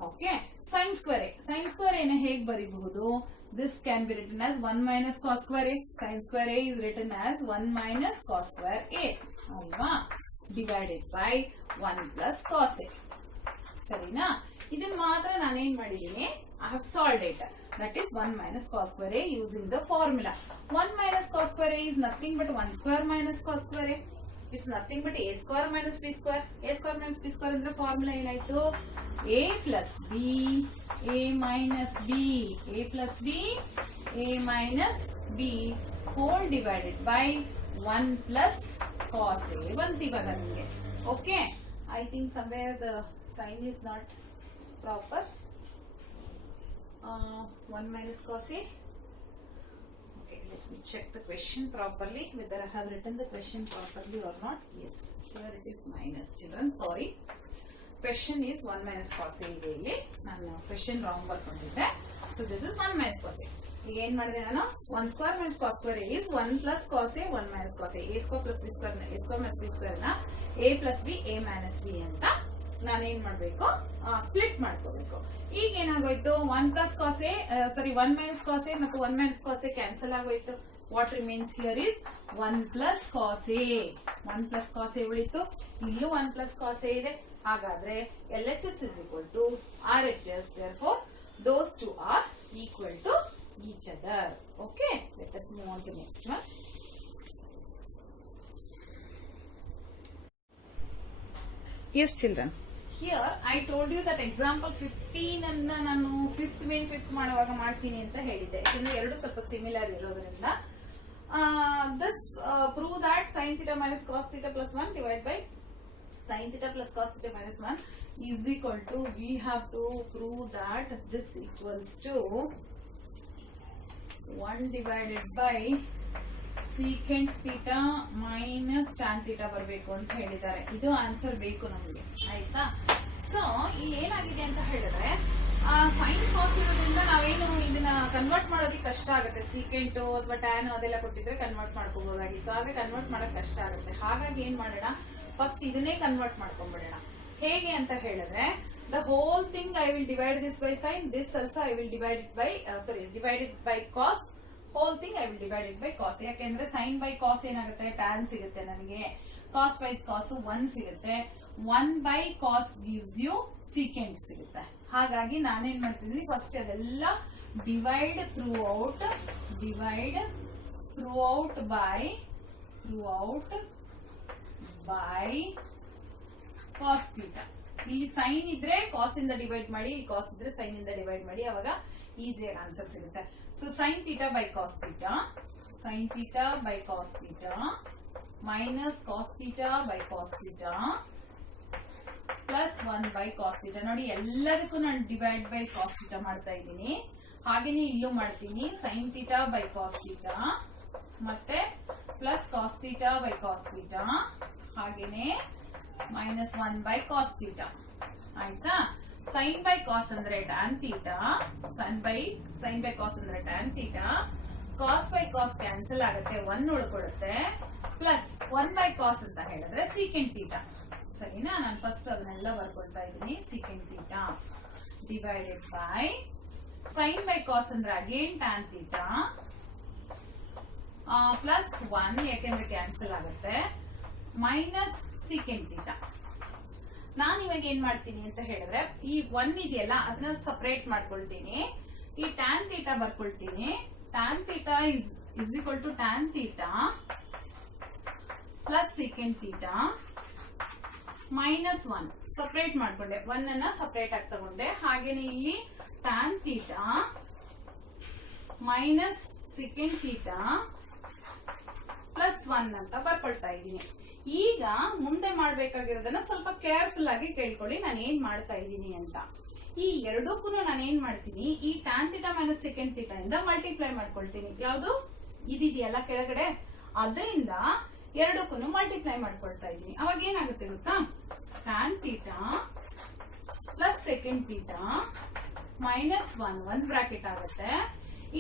ಓಕೆ, sin square a ನ ಹೇಗ್ ಬರೀಬಹುದು, this can be written as 1 minus cos square a. Sin square a is written as 1 minus cos square a ಅಲ್ವಾ, divided by 1 plus cos a. ಸರಿನಾ? ಇದನ್ನ ಮಾತ್ರ ನಾನೇನ್ ಮಾಡಿದೀನಿ, I have solved it. That is 1 minus cos square a using the formula. 1 minus cos square a is nothing but 1 square minus cos square a. It's nothing but a square minus b square. A square minus b square ಅಂದ್ರೆ ಫಾರ್ಮುಲಾ ಏನಾಯ್ತು, a plus b, a minus b, a plus b, a minus b whole divided by 1 plus cos a. ಬಂತು ಇವಾಗ ನಿಮಗೆ. Okay, I think somewhere the sign is not proper. 1 minus cos a. Okay, let me check the question properly, whether I have written the question properly or not. Yes, here it is minus, children. Sorry. Question is 1 minus cos a ಇದೆ ಇಲ್ಲಿ. ನಾನು question wrong ಬರ್ಕೊಂಡಿದ್ದೆ. So this is 1 minus cos a. ಈಗ ಏನ್ ಮಾಡಿದೆ ನಾನು, 1 square minus cos square a is 1 plus cos a, 1 minus cos a. A square plus b square ನ, a square minus b square ನ a plus b, a minus b ಅಂತ ನಾನೇನ್ ಮಾಡ್ಬೇಕು, ಸ್ಪ್ಲಿಟ್ ಮಾಡ್ಕೋಬೇಕು. ಈಗ ಏನಾಗೋಯ್ತು, 1 plus cos a, 1 minus cos a ಮತ್ತು 1 minus cos a ಕ್ಯಾನ್ಸಲ್ ಆಗೋಯ್ತು. What remains here is 1 plus cos a. 1 plus cos a ಉಳಿತು. ಇಲ್ಲೂ 1 plus cos a ಇದೆ. ಹಾಗಾದ್ರೆ LHS is equal to RHS. Therefore, those two are equal to each other. Okay, let us move on to next one. Yes, children. Here I told you that example 15 ಅನ್ನ ನಾನು 5th ಮಾಡುವಾಗ ಮಾಡ್ತೀನಿ ಅಂತ ಹೇಳಿದ್ದೆ. ಯಾಕಂದ್ರೆ ಎರಡು ಸ್ವಲ್ಪ ಸಿಮಿಲರ್ ಇರೋದ್ರಿಂದ. This prove that sin theta minus cos theta plus 1 divided by sin theta plus cos theta minus 1 is equal to, we have to prove that this equals to 1 divided by secant theta minus tan theta ಬರಬೇಕು ಅಂತ ಹೇಳಿದ್ದಾರೆ. ಇದು ಆನ್ಸರ್ ಬೇಕು ನಮಗೆ. ಆಯ್ತಾ? ಸೊ ಇಲ್ಲಿ ಏನಾಗಿದೆ ಅಂತ ಹೇಳಿದ್ರೆ ಸೈನ್ ಕಾಸ್ ಇರೋದ್ರಿಂದ ನಾವೇನು ಇದನ್ನ ಕನ್ವರ್ಟ್ ಮಾಡೋದಕ್ಕೆ ಕಷ್ಟ ಆಗುತ್ತೆ. ಸೀಕೆಂಟ್ ಅಥವಾ ಟ್ಯಾನ್ ಅದೆಲ್ಲ ಕೊಟ್ಟಿದ್ರೆ ಕನ್ವರ್ಟ್ ಮಾಡ್ಕೋಬಹುದಾಗಿತ್ತು, ಆದ್ರೆ ಕನ್ವರ್ಟ್ ಮಾಡಕ್ ಕಷ್ಟ ಆಗುತ್ತೆ. ಹಾಗಾಗಿ ಏನ್ ಮಾಡೋಣ, ಫಸ್ಟ್ ಇದನ್ನೇ ಕನ್ವರ್ಟ್ ಮಾಡ್ಕೊಂಡ್ಬಿಡೋಣ. ಹೇಗೆ ಅಂತ ಹೇಳಿದ್ರೆ, the whole thing I will divide this by sin, this also I will divide it by divide it by cos. whole thing I will divide it by cos. ಯಾಕೆಂದ್ರೆ sin by cos ಏನಾಗುತ್ತೆ, tan ಸಿಗುತ್ತೆ ನನಗೆ. cos by cos 1 ಸಿಗುತ್ತೆ. 1 by cos gives you secant ಸಿಗುತ್ತೆ. ಹಾಗಾಗಿ ನಾನೇನ್ ಮಾಡ್ತಿದ್ದೀನಿ, ಫಸ್ಟ್ ಅದೆಲ್ಲ divide throughout by cos theta. ಇಲ್ಲಿ ಸೈನ್ ಇದ್ರೆ ಕಾಸ್ ಇಂದ ಡಿವೈಡ್ ಮಾಡಿ, ಕಾಸ್ ಇದ್ರೆ ಸೈನ್ ಇಂದ ಡಿವೈಡ್ ಮಾಡಿ, ಅವಾಗ ಈಸಿಯಾಗಿ ಆನ್ಸರ್ ಸಿಗುತ್ತೆ. So sine theta by cos theta, sine theta by cos theta minus cos theta by cos theta plus 1 by cos theta. ನೋಡಿ ಎಲ್ಲದಕ್ಕೂ ನಾನು ಡಿವೈಡ್ ಬೈ ಕಾಸ್ ಥೀಟಾ ಮಾಡ್ತಾ ಇದ್ದೀನಿ. ಹಾಗೇನೆ ಇಲ್ಲೂ ಮಾಡ್ತೀನಿ. Sine theta by cos theta ಮತ್ತೆ plus cos theta by cos theta, ಹಾಗೇನೆ -1 by cos theta. ಆಯ್ತಾ? ಸೈನ್ ಬೈ ಕಾಸ್ ಅಂದ್ರೆ tan theta, sine by cos ಅಂದ್ರೆ tan theta, cos by cos cancel ಆಗುತ್ತೆ, 1 ಉಳ್ಕೊಡುತ್ತೆ, ಪ್ಲಸ್ 1 ಬೈ ಕಾಸ್ ಅಂತ ಹೇಳಿದ್ರೆ ಸೀಕೆಂಟ್ ಥೀಟಾ. ಸರಿನಾ? ನಾನು ಫಸ್ಟ್ ಅದನ್ನೆಲ್ಲ ಬರ್ಕೊಳ್ತಾ ಇದ್ದೀನಿ. Secant theta divided by sine by cos ಅಂದ್ರೆ ಅಗೇನ್ ಟ್ಯಾನ್ ಥೀಟಾ ಪ್ಲಸ್ 1 ಯಾಕೆಂದ್ರೆ ಕ್ಯಾನ್ಸಲ್ ಆಗುತ್ತೆ, ಮೈನಸ್ ಸೀಕೆಂಟ್ ಥೀಟಾ. ನಾನು ಇವಾಗ ಏನ್ ಮಾಡ್ತೀನಿ ಅಂತ ಹೇಳಿದ್ರೆ ಈ 1 ಇದೆಯಲ್ಲ ಅದನ್ನ ಸಪರೇಟ್ ಮಾಡ್ಕೊಳ್ತೀನಿ. ಈ ಟ್ಯಾನ್ ಥೀಟಾ ಬರ್ಕೊಳ್ತೀನಿ. Tan theta is equal to tan theta plus secant theta minus 1 separate ಮಾಡ್ಕೊಂಡೆ, 1 ಅನ್ನ ಸಪರೇಟ್ ಆಗಿ ತಗೊಂಡೆ. ಹಾಗೇನೆ ಇಲ್ಲಿ tan theta minus secant theta plus 1 ಅಂತ ಬರ್ಕೊಳ್ತಾ ಇದ್ದೀನಿ. ಈಗ ಮುಂದೆ ಮಾಡ್ಬೇಕಾಗಿರೋದನ್ನ ಸ್ವಲ್ಪ ಕೇರ್ಫುಲ್ ಆಗಿ ಕೇಳ್ಕೊಳ್ಳಿ ನಾನು ಏನ್ ಮಾಡ್ತಾ ಇದ್ದೀನಿ ಅಂತ. ಈ ಎರಡಕ್ಕೂ ನಾನು ಏನ್ ಮಾಡ್ತೀನಿ, ಈ tan theta minus second theta ಇಂದ ಮಲ್ಟಿಪ್ಲೈ ಮಾಡ್ಕೊಳ್ತೀನಿ. ಯಾವುದು ಇದಿದೆಯಲ್ಲ ಕೆಳಗಡೆ, ಅದರಿಂದ ಎರಡಕ್ಕೂ ಮಲ್ಟಿಪ್ಲೈ ಮಾಡ್ಕೊಳ್ತಾ ಇದ್ದೀನಿ. ಅವಾಗ ಏನಾಗುತ್ತೆ ಗೊತ್ತಾ, tan theta plus second theta minus 1 bracket ಆಗುತ್ತೆ.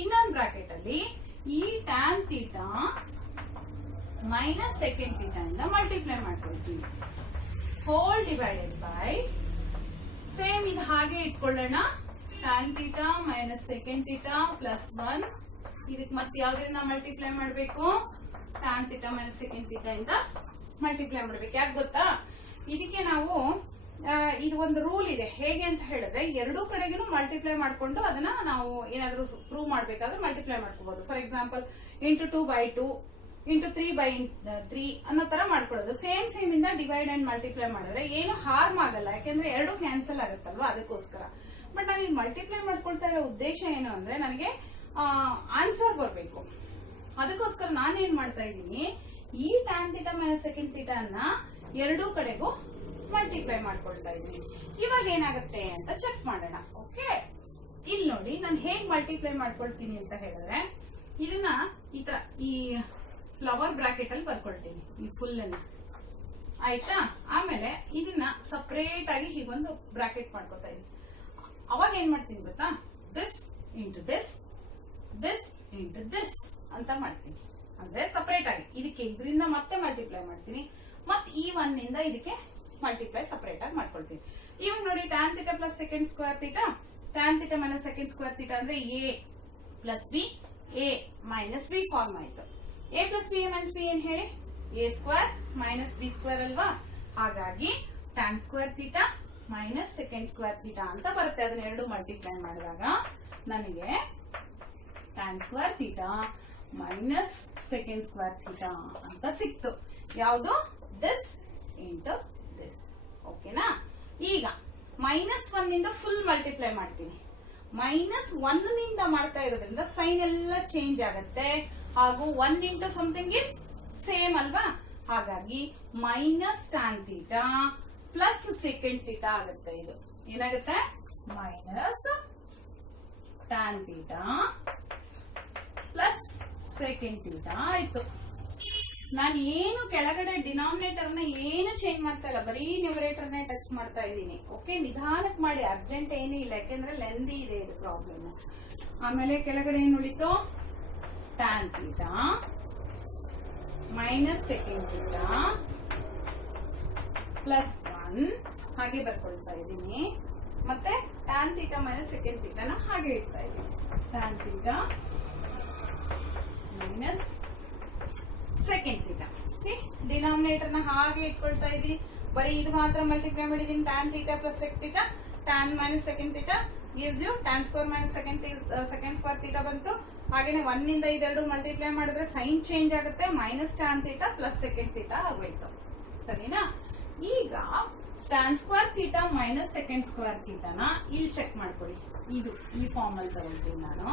ಇನ್ನೊಂದು ಬ್ರಾಕೆಟ್ ಅಲ್ಲಿ ಈ tan theta minus second theta ಇಂದ ಮಲ್ಟಿಪ್ಲೈ ಮಾಡ್ಕೊಳ್ತೀನಿ. ಹೋಲ್ ಡಿವೈಡೆಡ್ ಬೈ ಸೇಮ್ ಇದು ಹಾಗೆ ಇಟ್ಕೊಳ್ಳೋಣ. Tan theta minus second theta plus 1 ಇದಕ್ಕೆ ಮತ್ತೆ ಯಾವ್ದ್ರಿಂದ ಮಲ್ಟಿಪ್ಲೈ ಮಾಡಬೇಕು, tan theta minus second theta ಇಂದ ಮಲ್ಟಿಪ್ಲೈ ಮಾಡ್ಬೇಕು. ಯಾಕೆ ಗೊತ್ತಾ, ಇದಕ್ಕೆ ನಾವು ಇದು ಒಂದು ರೂಲ್ ಇದೆ. ಹೇಗೆ ಅಂತ ಹೇಳಿದ್ರೆ ಎರಡೂ ಕಡೆಗೂ ಮಲ್ಟಿಪ್ಲೈ ಮಾಡ್ಕೊಂಡು ಅದನ್ನ ನಾವು ಏನಾದ್ರೂ ಪ್ರೂವ್ ಮಾಡ್ಬೇಕಾದ್ರೆ ಮಲ್ಟಿಪ್ಲೈ ಮಾಡ್ಕೋಬಹುದು. ಫಾರ್ ಎಕ್ಸಾಂಪಲ್ ಇಂಟು 2/2 ಇಂಟು 3/3 ಅನ್ನೋ ತರ ಮಾಡ್ಕೊಳ್ಳೋದು. ಸೇಮ್ ಇಂದ ಡಿವೈಡ್ ಅಂಡ್ ಮಲ್ಟಿಪ್ಲೈ ಮಾಡಿದ್ರೆ ಏನು ಹಾರ್ಮ್ ಆಗಲ್ಲ, ಯಾಕೆಂದ್ರೆ ಎರಡು ಕ್ಯಾನ್ಸಲ್ ಆಗುತ್ತಲ್ವಾ, ಅದಕ್ಕೋಸ್ಕರ. ಬಟ್ ನಾನು ಇದು ಮಲ್ಟಿಪ್ಲೈ ಮಾಡ್ಕೊಳ್ತಾ ಇರೋ ಉದ್ದೇಶ ಏನು ಅಂದ್ರೆ ನನಗೆ ಆನ್ಸರ್ ಬರಬೇಕು. ಅದಕ್ಕೋಸ್ಕರ ನಾನೇನ್ ಮಾಡ್ತಾ ಇದ್ದೀನಿ, ಈ tan theta minus second theta ಅನ್ನ ಎರಡೂ ಕಡೆಗೂ ಮಲ್ಟಿಪ್ಲೈ ಮಾಡ್ಕೊಳ್ತಾ ಇದ್ದೀನಿ. ಇವಾಗ ಏನಾಗುತ್ತೆ ಅಂತ ಚೆಕ್ ಮಾಡೋಣ. ಓಕೆ, ಇಲ್ಲಿ ನೋಡಿ ನಾನು ಹೇಗ್ ಮಲ್ಟಿಪ್ಲೈ ಮಾಡ್ಕೊಳ್ತೀನಿ ಅಂತ ಹೇಳಿದ್ರೆ ಇದನ್ನ ಈ ತರ ಈ ಫ್ಲವರ್ ಬ್ರಾಕೆಟ್ ಅಲ್ಲಿ ಬರ್ಕೊಳ್ತೀನಿ, ಈ ಫುಲ್ ಅನ್ನ. ಆಯ್ತಾ? ಆಮೇಲೆ ಇದನ್ನ ಸಪರೇಟ್ ಆಗಿ ಹೀಗೊಂದು ಬ್ರಾಕೆಟ್ ಮಾಡ್ಕೊತಾ ಇದ್ದೀನಿ. ಅವಾಗ ಏನ್ ಮಾಡ್ತೀನಿ ಗೊತ್ತಾ, this into this, this into this ಅಂತ ಮಾಡ್ತೀನಿ. ಅಂದ್ರೆ ಸಪರೇಟ್ ಆಗಿ ಇದರಿಂದ ಮತ್ತೆ ಮಲ್ಟಿಪ್ಲೈ ಮಾಡ್ತೀನಿ, ಮತ್ತೆ ಈ 1 ಇಂದ ಇದಕ್ಕೆ ಮಲ್ಟಿಪ್ಲೈ ಸಪರೇಟ್ ಆಗಿ ಮಾಡ್ಕೊಳ್ತೀನಿ. ಇವಾಗ ನೋಡಿ tan theta plus second square theta, tan theta minus second square theta ಅಂದ್ರೆ A plus B, A minus B form ಆಯ್ತು. A plus B minus B ಏನ್ ಹೇಳಿ, A square minus B square ಅಲ್ವಾ. ಹಾಗಾಗಿ tan square theta minus second square theta ಅಂತ ಬರುತ್ತೆ. ಅದನ್ನ ಎರಡು ಮಲ್ಟಿಪ್ಲೈ ಮಾಡಿದಾಗ ನನಗೆ tan square theta minus second square theta ಅಂತ ಸಿಕ್ತು. ಯಾವುದು, ದಿಸ್ ಇಂಟು ದಿಸ್. ಓಕೆನಾ? ಈಗ -1 ನಿಂದ ಫುಲ್ ಮಲ್ಟಿಪ್ಲೈ ಮಾಡ್ತೀನಿ. -1 ನಿಂದ ಮಾಡ್ತಾ ಇರೋದ್ರಿಂದ ಸೈನ್ ಎಲ್ಲ ಚೇಂಜ್ ಆಗುತ್ತೆ, ಹಾಗೂ 1 ಇಂಟು ಸಮಥಿಂಗ್ ಇಸ್ ಸೇಮ್ ಅಲ್ವಾ. ಹಾಗಾಗಿ minus tan theta plus second theta ಆಗುತ್ತೆ. ಇದು ಏನಾಗುತ್ತೆ, minus tan theta plus second theta ಆಯ್ತು. ನಾನು ಏನು ಕೆಳಗಡೆ ಡಿನಾಮಿನೇಟರ್ ನ ಏನು ಚೇಂಜ್ ಮಾಡ್ತಾ ಇಲ್ಲ, ಬರೀ ನ್ಯೂಮರೇಟರ್ ನೇ ಟಚ್ ಮಾಡ್ತಾ ಇದ್ದೀನಿ. ಓಕೆ, ನಿಧಾನಕ್ಕೆ ಮಾಡಿ, ಅರ್ಜೆಂಟ್ ಏನೂ ಇಲ್ಲ, ಯಾಕೆಂದ್ರೆ ಲೆಂದಿ ಇದೆ ಇದು ಪ್ರಾಬ್ಲಮ್. ಆಮೇಲೆ ಕೆಳಗಡೆ ಏನು ಉಳಿತು, tan theta minus second theta plus 1 ಹಾಗೆ ಬರ್ಕೊಳ್ತಾ ಇದ್ದೀನಿ. ಮತ್ತೆ ಟ್ಯಾನ್ ಥೀಟಾ ಮೈನಸ್ ಸೆಕೆಂಡ್ ಥೀಟಾನ ಹಾಗೆ ಇಡ್ತಾ ಇದ್ದೀನಿ. Tan theta minus second theta. See, denominator ನ ಹಾಗೆ ಇಟ್ಕೊಳ್ತಾ ಇದ್ದೀನಿ. ಬರೀ ಇದು ಮಾತ್ರ ಮಲ್ಟಿಪ್ಲೈ ಮಾಡಿದೀನಿ. Tan theta plus sec theta, tan minus second theta gives you tan square minus second square theta ಬಂತು. ಹಾಗೇನೆ 1 ನಿಂದ ಇದೆರಡು ಮಲ್ಟಿಪ್ಲೈ ಮಾಡಿದ್ರೆ ಸೈನ್ ಚೇಂಜ್ ಆಗುತ್ತೆ, minus tan theta plus second theta ಆಗೋಯ್ತು. ಸರಿನಾ? ಈಗ tan square theta minus second square ಥೀಟಾನ ಇಲ್ಲಿ ಚೆಕ್ ಮಾಡ್ಕೊಳ್ಳಿ. ಇದು ಈ ಫಾರ್ಮ್ ಅಲ್ಲಿ ತಗೊಳ್ತೀನಿ ನಾನು.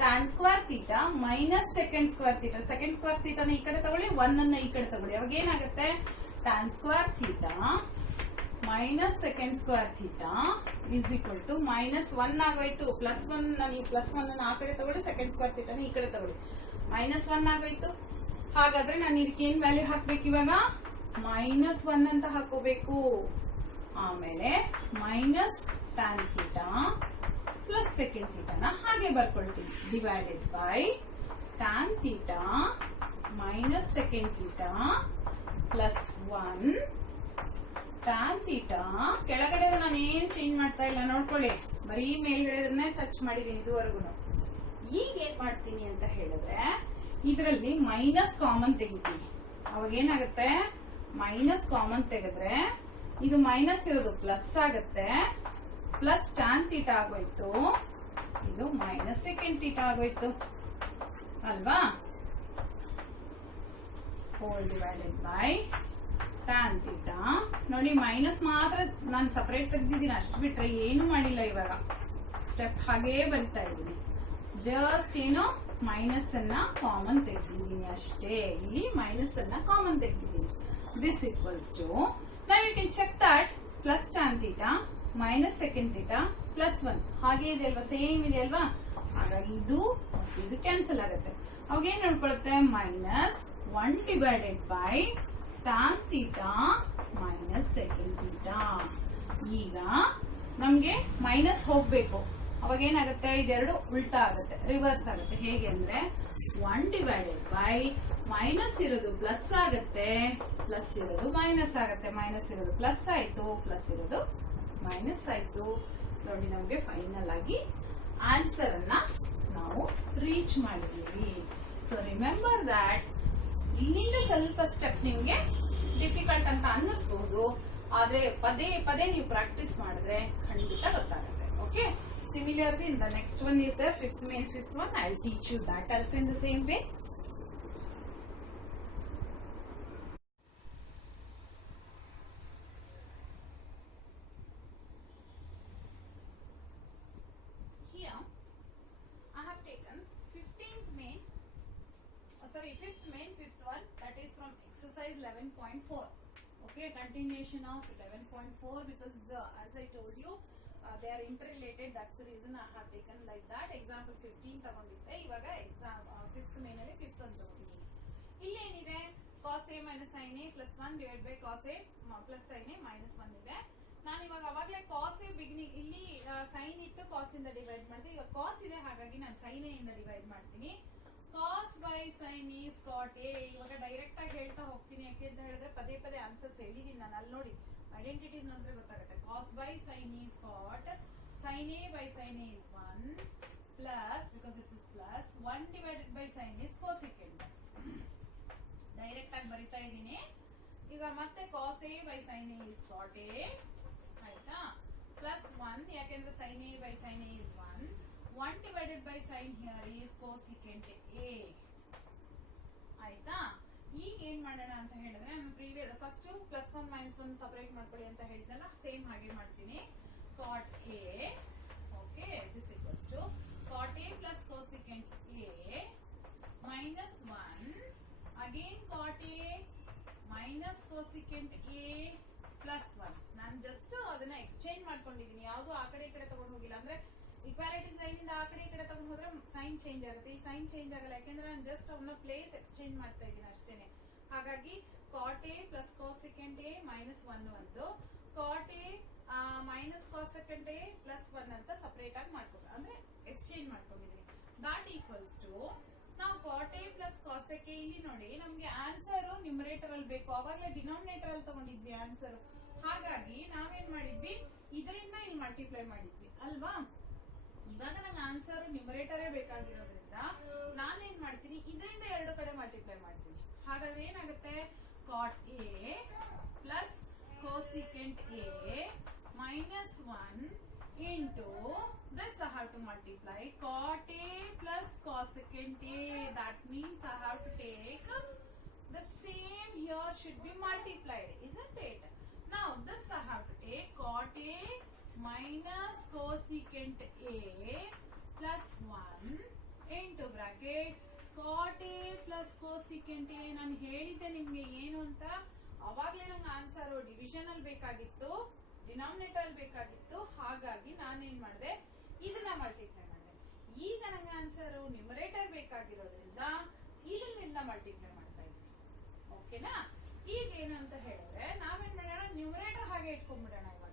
Tan square theta minus second square theta, second square ಥೀಟಾನ ಈ ಕಡೆ ತಗೊಳ್ಳಿ, 1 ಅನ್ನ ಈ ಕಡೆ ತಗೊಳ್ಳಿ. ಅವಾಗ ಏನಾಗುತ್ತೆ, tan square theta minus second square theta is equal to -1 ಆಗೋಯ್ತು. +1 ನಾನು +1 ಅನ್ನ ಆ ಕಡೆ ತಗೊಳ್ಳಿ, ಸೆಕೆಂಡ್ ಸ್ಕ್ವೇರ್ ಥೀಟಾನ ಈ ಕಡೆ ತಗೊಳ್ಳಿ, -1 ಆಗೋಯ್ತು. ಹಾಗಾದ್ರೆ ನಾನು ಇದಕ್ಕೆ ಏನ್ ವ್ಯಾಲ್ಯೂ ಹಾಕ್ಬೇಕು ಇವಾಗ, -1 ಅಂತ ಹಾಕೋಬೇಕು. ಆಮೇಲೆ minus tan theta plus second ಥೀಟಾನ ಹಾಗೆ ಬರ್ಕೊಳ್ತೀವಿ divided by tan theta minus second theta plus 1 tan theta ಕೆಳಗಡೆ ನಾನು ಏನು ಚೇಂಜ್ ಮಾಡ್ತಾ ಇಲ್ಲ ನೋಡ್ಕೊಳ್ಳಿ, ಬರೀ ಮೇಲ್ಗಡೆದನ್ನೇ ಟಚ್ ಮಾಡಿದೀನಿ ಇದುವರೆಗೂ. ಈಗ ಏನ್ ಮಾಡ್ತೀನಿ ಅಂತ ಹೇಳಿದ್ರೆ ಇದರಲ್ಲಿ ಮೈನಸ್ ಕಾಮನ್ ತೆಗಿತೀನಿ. ಅವಾಗ ಏನಾಗುತ್ತೆ, ಮೈನಸ್ ಕಾಮನ್ ತೆಗೆದ್ರೆ ಇದು ಮೈನಸ್ ಇರೋದು ಪ್ಲಸ್ ಆಗುತ್ತೆ, ಪ್ಲಸ್ ಟ್ಯಾನ್ ಥೀಟಾ ಆಗೋಯ್ತು, ಇದು ಮೈನಸ್ ಸೆಕೆಂಡ್ ಥೀಟಾ ಆಗೋಯ್ತು ಅಲ್ವಾ. Hole divided by tan theta. ನೋಡಿ ಮೈನಸ್ ಮಾತ್ರ ನಾನು ಸಪರೇಟ್ ತೆಗ್ದಿದ್ದೀನಿ, ಅಷ್ಟು ಬಿಟ್ರೆ ಏನು ಮಾಡಿಲ್ಲ. ಇವಾಗ ಸ್ಟೆಪ್ ಹಾಗೇ ಬರಿತಾ ಇದ್ದೀನಿ. ಜಸ್ಟ್ ಏನು ಮೈನಸ್ ಅನ್ನ ಕಾಮನ್ ತೆಗ್ದಿದ್ದೀನಿ ಅಷ್ಟೇ. ಇಲ್ಲಿ ಮೈನಸ್ ಅನ್ನ ಕಾಮನ್ ತೆಗ್ದಿದ್ದೀನಿ. ದಿಸ್ ಈಕ್ವಲ್ಸ್ ಟು ನಾವು you can check that plus tan theta minus second theta plus 1 ಹಾಗೆ ಇದೆ ಅಲ್ವಾ, ಸೇಮ್ ಇದೆ ಅಲ್ವಾ. ಹಾಗಾಗಿ ಇದು ಕ್ಯಾನ್ಸಲ್ ಆಗುತ್ತೆ. ಅವಾಗ ಏನ್ ನೋಡ್ಕೊಳುತ್ತೆ, minus 1 divided by tan theta minus second theta. ಈಗ ನಮ್ಗೆ ಮೈನಸ್ ಹೋಗ್ಬೇಕು, ಅವಾಗ ಏನಾಗುತ್ತೆ, ಇದೆರಡು ಉಲ್ಟಾ ಆಗುತ್ತೆ, ರಿವರ್ಸ್ ಆಗುತ್ತೆ. ಹೇಗೆ ಅಂದ್ರೆ 1 ಡಿವೈಡೆಡ್ ಬೈ ಮೈನಸ್ ಇರೋದು ಪ್ಲಸ್ ಆಗುತ್ತೆ, ಪ್ಲಸ್ ಇರೋದು ಮೈನಸ್ ಆಗುತ್ತೆ, ಮೈನಸ್ ಇರೋದು ಪ್ಲಸ್ ಆಯ್ತು, ಪ್ಲಸ್ ಇರೋದು ಮೈನಸ್ ಆಯ್ತು. ನೋಡಿ ನಮ್ಗೆ ಫೈನಲ್ ಆಗಿ ಆನ್ಸರ್ ಅನ್ನ ನಾವು ರೀಚ್ ಮಾಡಿದೀವಿ. ಸೊ ರಿಮೆಂಬರ್ ದಟ್ ಇಲ್ಲಿಂದ ಸ್ವಲ್ಪ ಸ್ಟೆಪ್ ನಿಮ್ಗೆ ಡಿಫಿಕಲ್ಟ್ ಅಂತ ಅನ್ನಿಸಬಹುದು, ಆದ್ರೆ ಪದೇ ಪದೇ ನೀವು ಪ್ರಾಕ್ಟೀಸ್ ಮಾಡಿದ್ರೆ ಖಂಡಿತ ಗೊತ್ತಾಗುತ್ತೆ. Okay, similarly in the next one is the fifth one. I'll teach you that also in the same way. Here I have taken 15th main, fifth main, fifth one, that is from exercise 11.4. Okay, continuation of 11.4 because as I told you they are interrelated. That's the reason I have taken like that. Example 15 ತಗೊಂಡಿದ್ದೆ, ಇವಾಗ ಎಕ್ಸಾಮ್ 5th main ಅಲ್ಲಿ 5th one ತಗೊಂಡಿದ್ದೀನಿ. ಇಲ್ಲಿ ಏನಿದೆ, cos a minus sin a plus 1 divided by cos a plus sin a minus 1 ಇದೆ. ನಾನು ಇವಾಗ ಅವಾಗಲೇ cos a ಬಿಗಿನಿಂಗ್ ಇಲ್ಲಿ sin ಇತ್ತು, cos ಇಂದ ಡಿವೈಡ್ ಮಾಡಿದೆ. ಇವಾಗ cos ಇದೆ, ಹಾಗಾಗಿ ನಾನು sin a ಇಂದ ಡಿವೈಡ್ ಮಾಡ್ತೀನಿ. cos by sin is cot a. ಇವಾಗ ಡೈರೆಕ್ಟ್ ಆಗಿ ಹೇಳ್ತಾ ಹೋಗ್ತೀನಿ, ಯಾಕೆ ಅಂತ ಹೇಳಿದ್ರೆ ಪದೇ ಪದೇ ಆನ್ಸರ್ಸ್ ಹೇಳಿದೀನಿ ನಾನು. ಅಲ್ಲಿ ನೋಡಿ ಐಡೆಂಟಿಟೀಸ್ ನೋಡಿದ್ರೆ ಗೊತ್ತಾಗುತ್ತೆ. cos by sin is cot, sin a by sin a is 1 plus, because it is plus 1 divided by sin is cosecant. Direct ಆಗಿ ಬರಿತಾ ಇದ್ದೀನಿ. ಈಗ ಮತ್ತೆ cos a by sin a is cot a ಆಯ್ತಾ, ಪ್ಲಸ್ 1, ಯಾಕೆಂದ್ರೆ sin a by sin a is 1 divided by sin here is cosecant a ಆಯ್ತಾ. ಈಗ ಏನ್ ಮಾಡೋಣ ಅಂತ ಹೇಳಿದ್ರೆ, ನಾನು previous first plus 1 minus 1 separate ಮಾಡ್ಕೊಳ್ಳಿ ಅಂತ ಹೇಳಿದ್ನಲ್ಲ, ಸೇಮ್ ಹಾಗೆ ಮಾಡ್ತೀನಿ. cot a, okay, this equals to cot a plus cosecant a minus 1 again cot a minus cosecant a plus 1. ನಾನು ಜಸ್ಟ್ ಅದನ್ನ ಎಕ್ಸ್ಚೇಂಜ್ ಮಾಡ್ಕೊಂಡಿದ್ದೀನಿ, ಯಾವುದು ಆ ಕಡೆ ಈ ಕಡೆ ತಗೊಂಡು ಹೋಗಿಲ್ಲ. ಅಂದ್ರೆ ಇಕ್ವಾಲಿಟಿ ಸೈನ್ ಇಂದ ಆ ಕಡೆ ಈ ಕಡೆ ತಗೊಂಡು ಹೋದ್ರೆ ಸೈನ್ ಚೇಂಜ್ ಆಗುತ್ತೆ, ಈ ಸೈನ್ ಚೇಂಜ್ ಆಗಲ್ಲ, ಯಾಕೆಂದ್ರೆ ನಾನು ಜಸ್ಟ್ ಅವನ್ನ ಪ್ಲೇಸ್ ಎಕ್ಸ್ಚೇಂಜ್ ಮಾಡ್ತಾ ಇದ್ದೀನಿ ಅಷ್ಟೇನೆ. ಹಾಗಾಗಿ cot a plus cosecant a minus 1 ಒಂದು, cot a minus cosecant a plus 1 ಅಂತ ಸಪರೇಟ್ ಆಗಿ ಮಾಡ್ಕೊಂಡು, ಅಂದ್ರೆ ಎಕ್ಸ್ಚೇಂಜ್ ಮಾಡ್ಕೊಂಡಿದ್ದೀನಿ. ದಾಟ್ ಈಕ್ವಲ್ಸ್ ಟು ನಾವು cot a plus cosec a. ಇಲ್ಲಿ ನೋಡಿ ನಮ್ಗೆ ಆನ್ಸರ್ ನ್ಯೂಮರೇಟರ್ ಅಲ್ಲಿ ಬೇಕು, ಅವಾಗಲೇ ಡಿನಾಮಿನೇಟರ್ ಅಲ್ಲಿ ತಗೊಂಡಿದ್ವಿ ಆನ್ಸರ್. ಹಾಗಾಗಿ ನಾವೇನ್ ಮಾಡಿದ್ವಿ, ಇದರಿಂದ ಇಲ್ಲಿ ಮಲ್ಟಿಪ್ಲೈ ಮಾಡಿದ್ವಿ ಅಲ್ವಾ. ಇವಾಗ ನಂಗೆ ಆನ್ಸರ್ ನ್ಯೂಮರೇಟರೇ ಬೇಕಾಗಿರೋದ್ರಿಂದ ನಾನೇನ್ ಮಾಡ್ತೀನಿ, ಇದರಿಂದ ಎರಡು ಕಡೆ ಮಲ್ಟಿಪ್ಲೈ ಮಾಡ್ತೀನಿ. ಹಾಗಾದ್ರೆ ಏನಾಗುತ್ತೆ, cot a plus cosecant a minus 1 into this I have to multiply cot a plus cosecant a. That means I have to take the same here should be multiplied, isn't it? Now this I have to take cot a minus cosecant a plus 1 into bracket cot a plus cosecant a. ನಾನು ಹೇಳಿದ್ದೆ ನಿಮ್ಗೆ ಏನು ಅಂತ, ಅವಾಗ್ಲೇ ನಂಗೆ ಆನ್ಸರ್ ಡಿವಿಷನ್ ಅಲ್ಲಿ ಬೇಕಾಗಿತ್ತು, ಡಿನಾಮಿನೇಟರ್ ಅಲ್ಲಿ ಬೇಕಾಗಿತ್ತು. ಹಾಗಾಗಿ ನಾನೇನ್ ಮಾಡಿದೆ, ಇದನ್ನ ಮಲ್ಟಿಪ್ಲೈ ಮಾಡಿದೆ. ಈಗ ನಂಗೆ ಆನ್ಸರ್ ನ್ಯೂಮರೇಟರ್ ಬೇಕಾಗಿರೋದ್ರಿಂದ ಇದರಿಂದ ಮಲ್ಟಿಪ್ಲೈ ಮಾಡ್ತಾ ಇದ್ದೀನಿ. ಓಕೆನಾ. ಈಗ ಏನಂತ ಹೇಳಿದ್ರೆ ನಾವೇನ್ ಮಾಡೋಣ, ನ್ಯೂಮರೇಟರ್ ಹಾಗೆ ಇಟ್ಕೊಂಡ್ಬಿಡೋಣ. ಇವಾಗ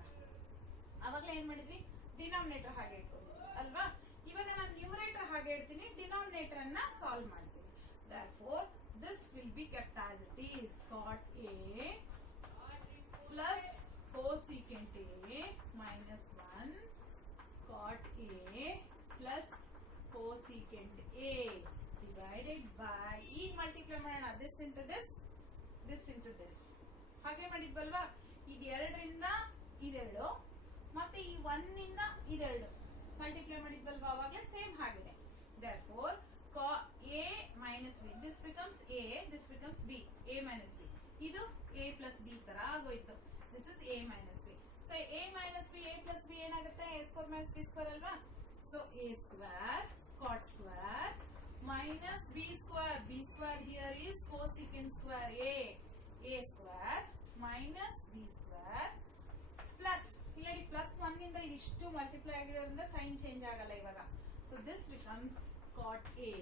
ಅವಾಗಲೇ ಏನ್ ಮಾಡಿದ್ವಿ, ಡಿನಾಮಿನೇಟರ್ ಹಾಗೆ ಇಟ್ಕೊಂಡಿದ್ವಿ ಅಲ್ವಾ. ಇವಾಗ ನಾನು ನ್ಯೂಮರೇಟರ್ ಹಾಗೆ ಇಡ್ತೀನಿ, ಡಿನಾಮಿನೇಟರ್ ಅನ್ನ ಸಾಲ್ವ್ ಮಾಡ್ತೀನಿ. therefore this will be kept as it is. cot A plus cosecant A minus 1 cot A plus cosecant A divided by, ಈಗ ಮಲ್ಟಿಪ್ಲೈ ಮಾಡೋಣ, this into this, this into this. ಹಾಗೆ ಮಾಡಿದ್ವಲ್ವಾ. ಇದು 2ರಿಂದ ಇದೆರಡು ಮತ್ತೆ ಈ 1 ಇಂದ ಇದೆರಡು ಮಲ್ಟಿಪ್ಲೈ ಮಾಡಿದ್ವಲ್ವಾ ಅವಾಗಲೇ, ಸೇಮ್ ಹಾಗೇನೆ. therefore A minus B, this becomes A, this becomes B, A minus B. ಇದು A plus B ತರ ಆಗೋಯ್ತು. this is A minus B. so A minus B, A plus B ಏನಾಗುತ್ತೆ, A square minus B square ಅಲ್ವಾ. so A square cot square minus B square, B square here is cosecant square A square minus B square plus, ಇಲ್ಲಿ ಪ್ಲಸ್ 1 ಇಂದ ಇದಿಷ್ಟು ಮಲ್ಟಿಪ್ಲೈ ಆಗಿರೋದ್ರಿಂದ ಸೈನ್ ಚೇಂಜ್ ಆಗಲ್ಲ ಇವಾಗ. so this becomes cot A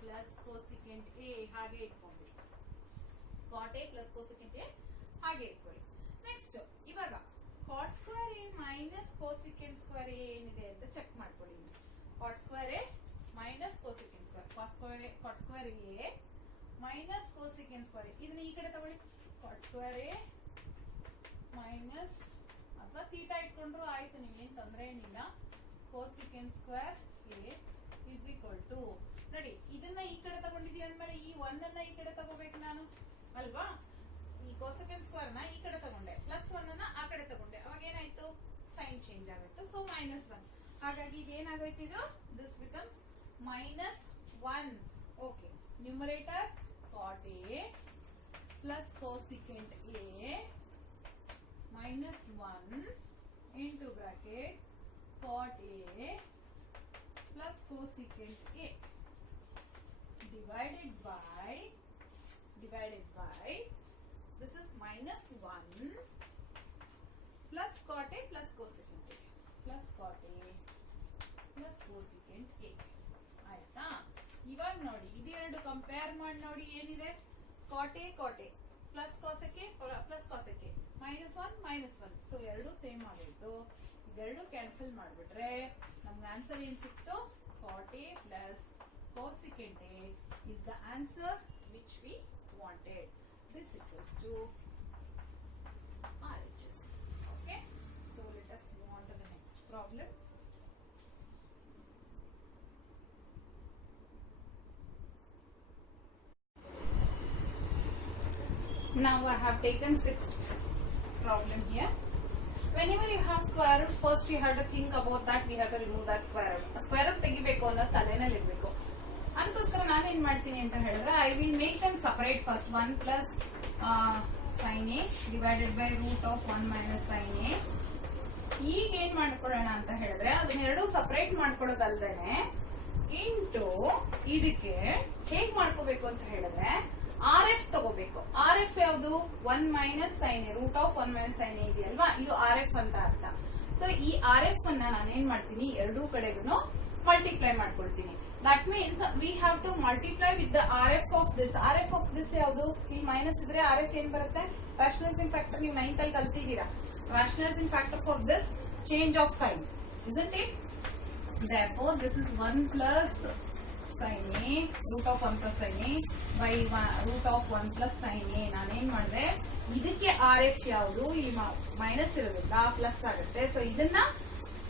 plus cosecant A ಹಾಗೆ ಇಟ್ಕೊಂಡ್ವಿ. cot A plus cosecant A ಹಾಗೆ ಇಟ್ಕೊಳ್ಳಿ. ನೆಕ್ಸ್ಟ್ ಇವಾಗ cot square A minus cosecant square A ಏನಿದೆ ಅಂತ ಚೆಕ್ ಮಾಡ್ಕೊಳ್ಳಿ. cot square A minus cosecant square, cot square A minus cosecant square A, ಇದನ್ನ ಈ ಕಡೆ ತಗೊಳ್ಳಿ. cot square A minus, ಅಥವಾ ಥೀಟಾ ಇಟ್ಕೊಂಡ್ರು ಆಯ್ತು, ನಿಮ್ಗೇನು ತೊಂದರೆ ಏನಿಲ್ಲ. cosecant square A is equal to, ನೋಡಿ ಇದನ್ನ ಈ ಕಡೆ ತಗೊಂಡಿದೀವಿ ಅಂದ್ಮೇಲೆ ಈ 1 ಅನ್ನ ಈ ಕಡೆ ತಗೋಬೇಕು ನಾನು ಅಲ್ವಾ. ಈ cosecant square ನ ಈ ಕಡೆ ತಗೊಂಡೆ, ಪ್ಲಸ್ 1 ಅನ್ನ ಆ ಕಡೆ ತಗೊಂಡೆ, ಅವಾಗ ಏನಾಯ್ತು, ಸೈನ್ ಚೇಂಜ್ ಆಗುತ್ತೆ. ಸೊ -1, ಹಾಗಾಗಿ ಇದೇನಾಗೋಯ್ತು, ಇದು this becomes -1. Okay, numerator cot A plus cosecant A minus 1 into bracket cot A plus cosecant A divided by this is -1 plus cot A plus cosecant A plus cot A plus cosecant A. ಆಯ್ತಾ. ಇವಾಗ ನೋಡಿ ಇದೆರಡು ಕಂಪೇರ್ ಮಾಡಿ ನೋಡಿ, ಏನಿದೆ, cot A plus cosec A plus cosec A -1 so ಎರಡು ಸೇಮ್ ಆಗೋಯ್ತು. ಇದೆರಡು ಕ್ಯಾನ್ಸಲ್ ಮಾಡಿಬಿಟ್ರೆ ನಮ್ಗೆ ಆನ್ಸರ್ ಏನ್ ಸಿಕ್ತು, cot A plus cosecant A is the answer which we wanted. This equals to RHS. Okay, so let us move on to the next problem. Now I have taken 6th problem here. Whenever you have square root, first you have to think about that, we have to remove that square root. Square root ತೆಗಿಬೇಕು ಅನ್ನೋ ತಲೆನಲ್ಲಿ ಇರಬೇಕು. ಅದಕ್ಕೋಸ್ಕರ ನಾನು ಏನ್ ಮಾಡ್ತೀನಿ ಅಂತ ಹೇಳಿದ್ರೆ, I will make them separate first. 1 plus sin A divided by root of 1 minus sin A. ಈಗ ಏನ್ ಮಾಡ್ಕೊಳ್ಳೋಣ ಅಂತ ಹೇಳಿದ್ರೆ, ಅದನ್ನೆರಡು ಸಪರೇಟ್ ಮಾಡ್ಕೊಳ್ಳೋದಲ್ದೇನೆ ಇಂಟು ಇದಕ್ಕೆ ಹೇಗ್ ಮಾಡ್ಕೋಬೇಕು ಅಂತ ಹೇಳಿದ್ರೆ, RF ತಗೋಬೇಕು. RF ಯಾವುದು, 1 minus sin A, root of 1 minus sin A ಇದೆಯಲ್ವಾ, ಇದು RF ಅಂತ ಅರ್ಥ. ಸೊ ಈ RF ಅನ್ನ ನಾನು ಏನ್ ಮಾಡ್ತೀನಿ, ಎರಡೂ ಕಡೆಗೂ ಮಲ್ಟಿಪ್ಲೈ ಮಾಡ್ಕೊಳ್ತೀನಿ. That means we have to multiply with the RF of this. RF of this ಯಾವುದು, ಈ ಮೈನಸ್ ಇದ್ರೆ RF ಏನ್ ಬರುತ್ತೆ, ರಾಷನಲೈಸಿಂಗ್ ಫ್ಯಾಕ್ಟರ್. ನೀವು 9th ಅಲ್ಲಿ ಕಲ್ತಿದ್ದೀರಾ, rationalising factor for this change of sign, isn't it? Therefore this is 1 plus sin A, root of 1 plus sin A by root of 1 plus sin A. ನಾನೇನ್ ಮಾಡಿದೆ, ಇದಕ್ಕೆ RF ಯಾವುದು, ಈ ಮೈನಸ್ ಇರೋದ್ರಿಂದ ಪ್ಲಸ್ ಆಗುತ್ತೆ. ಸೊ ಇದನ್ನ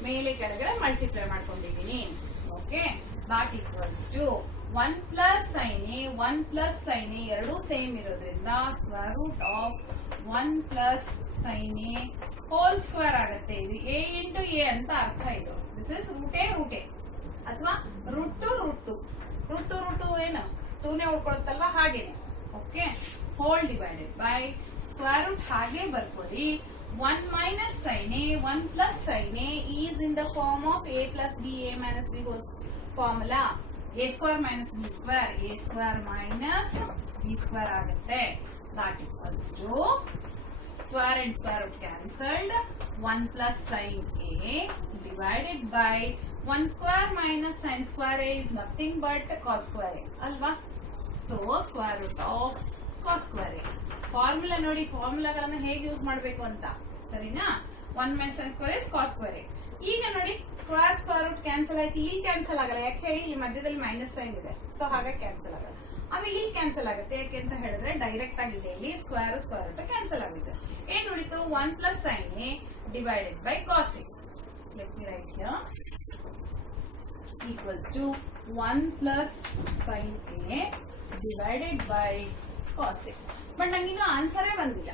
ಮೇಲೆ ಕೆಳಗಡೆ ಮಲ್ಟಿಪ್ಲೈ ಮಾಡ್ಕೊಂಡಿದ್ದೀನಿ. Okay, that equals to 1 plus sin A, 1 plus sin A ಎರಡು ಸೇಮ್ ಇರೋದ್ರಿಂದ square root of 1 plus sin A whole square ಆಗುತ್ತೆ. ಇದು A into A ಅಂತ ಅರ್ಥ. ಇದು ದಿಸ್ ಇಸ್ ರೂಟ್ A ಅಥವಾ ರೂಟ್ ಟು ಏನು 2ನೇ ಉಳ್ಕೊಳುತ್ತಲ್ವಾ, ಹಾಗೇನೆ. Okay, whole divided by square root ಹಾಗೆ ಬರ್ಕೊಳ್ಳಿ. 1 minus sin A, 1 plus sin A is in the form of A plus B, A minus B whole formula. A square minus B square, A square minus B square ಆಗುತ್ತೆ. That equals to square and square root cancelled. 1 plus sin A divided by 1 square minus sin square A is nothing but cos square A ಅಲ್ವಾ. So square root of cos square A. Formula ನೋಡಿ, ಫಾರ್ಮುಲಾಗಳನ್ನ ಹೇಗೆ ಯೂಸ್ ಮಾಡಬೇಕು ಅಂತ, ಸರಿನಾ. 1 minus sin square is cos square a. ಈಗ ನೋಡಿ ಸ್ಕ್ವೇರ್ ರೂಟ್ ಕ್ಯಾನ್ಸಲ್ ಆಯ್ತು, ಇಲ್ಲಿ ಕ್ಯಾನ್ಸಲ್ ಆಗಲ್ಲ. ಯಾಕೆ ಹೇಳಿ, ಇಲ್ಲಿ ಮಧ್ಯದಲ್ಲಿ ಮೈನಸ್ ಸೈನ್ ಇದೆ, ಸೊ ಹಾಗಾಗಿ ಕ್ಯಾನ್ಸಲ್ ಆಗಲ್ಲ. ಆದ್ರೆ ಇಲ್ಲಿ ಕ್ಯಾನ್ಸಲ್ ಆಗುತ್ತೆ, ಯಾಕೆ ಅಂತ ಹೇಳಿದ್ರೆ ಡೈರೆಕ್ಟ್ ಆಗಿದೆ, ಇಲ್ಲಿ ಸ್ಕ್ವೇರ್ ರೂಟ್ ಕ್ಯಾನ್ಸಲ್ ಆಗುತ್ತೆ. ಏನ್ ಉಳಿತು, 1 plus sin a divided by cos a. Let me write here equals to 1 plus sin a divided by cos a. But ನಂಗಿನ್ನು ಆನ್ಸರೇ ಬಂದಿಲ್ಲ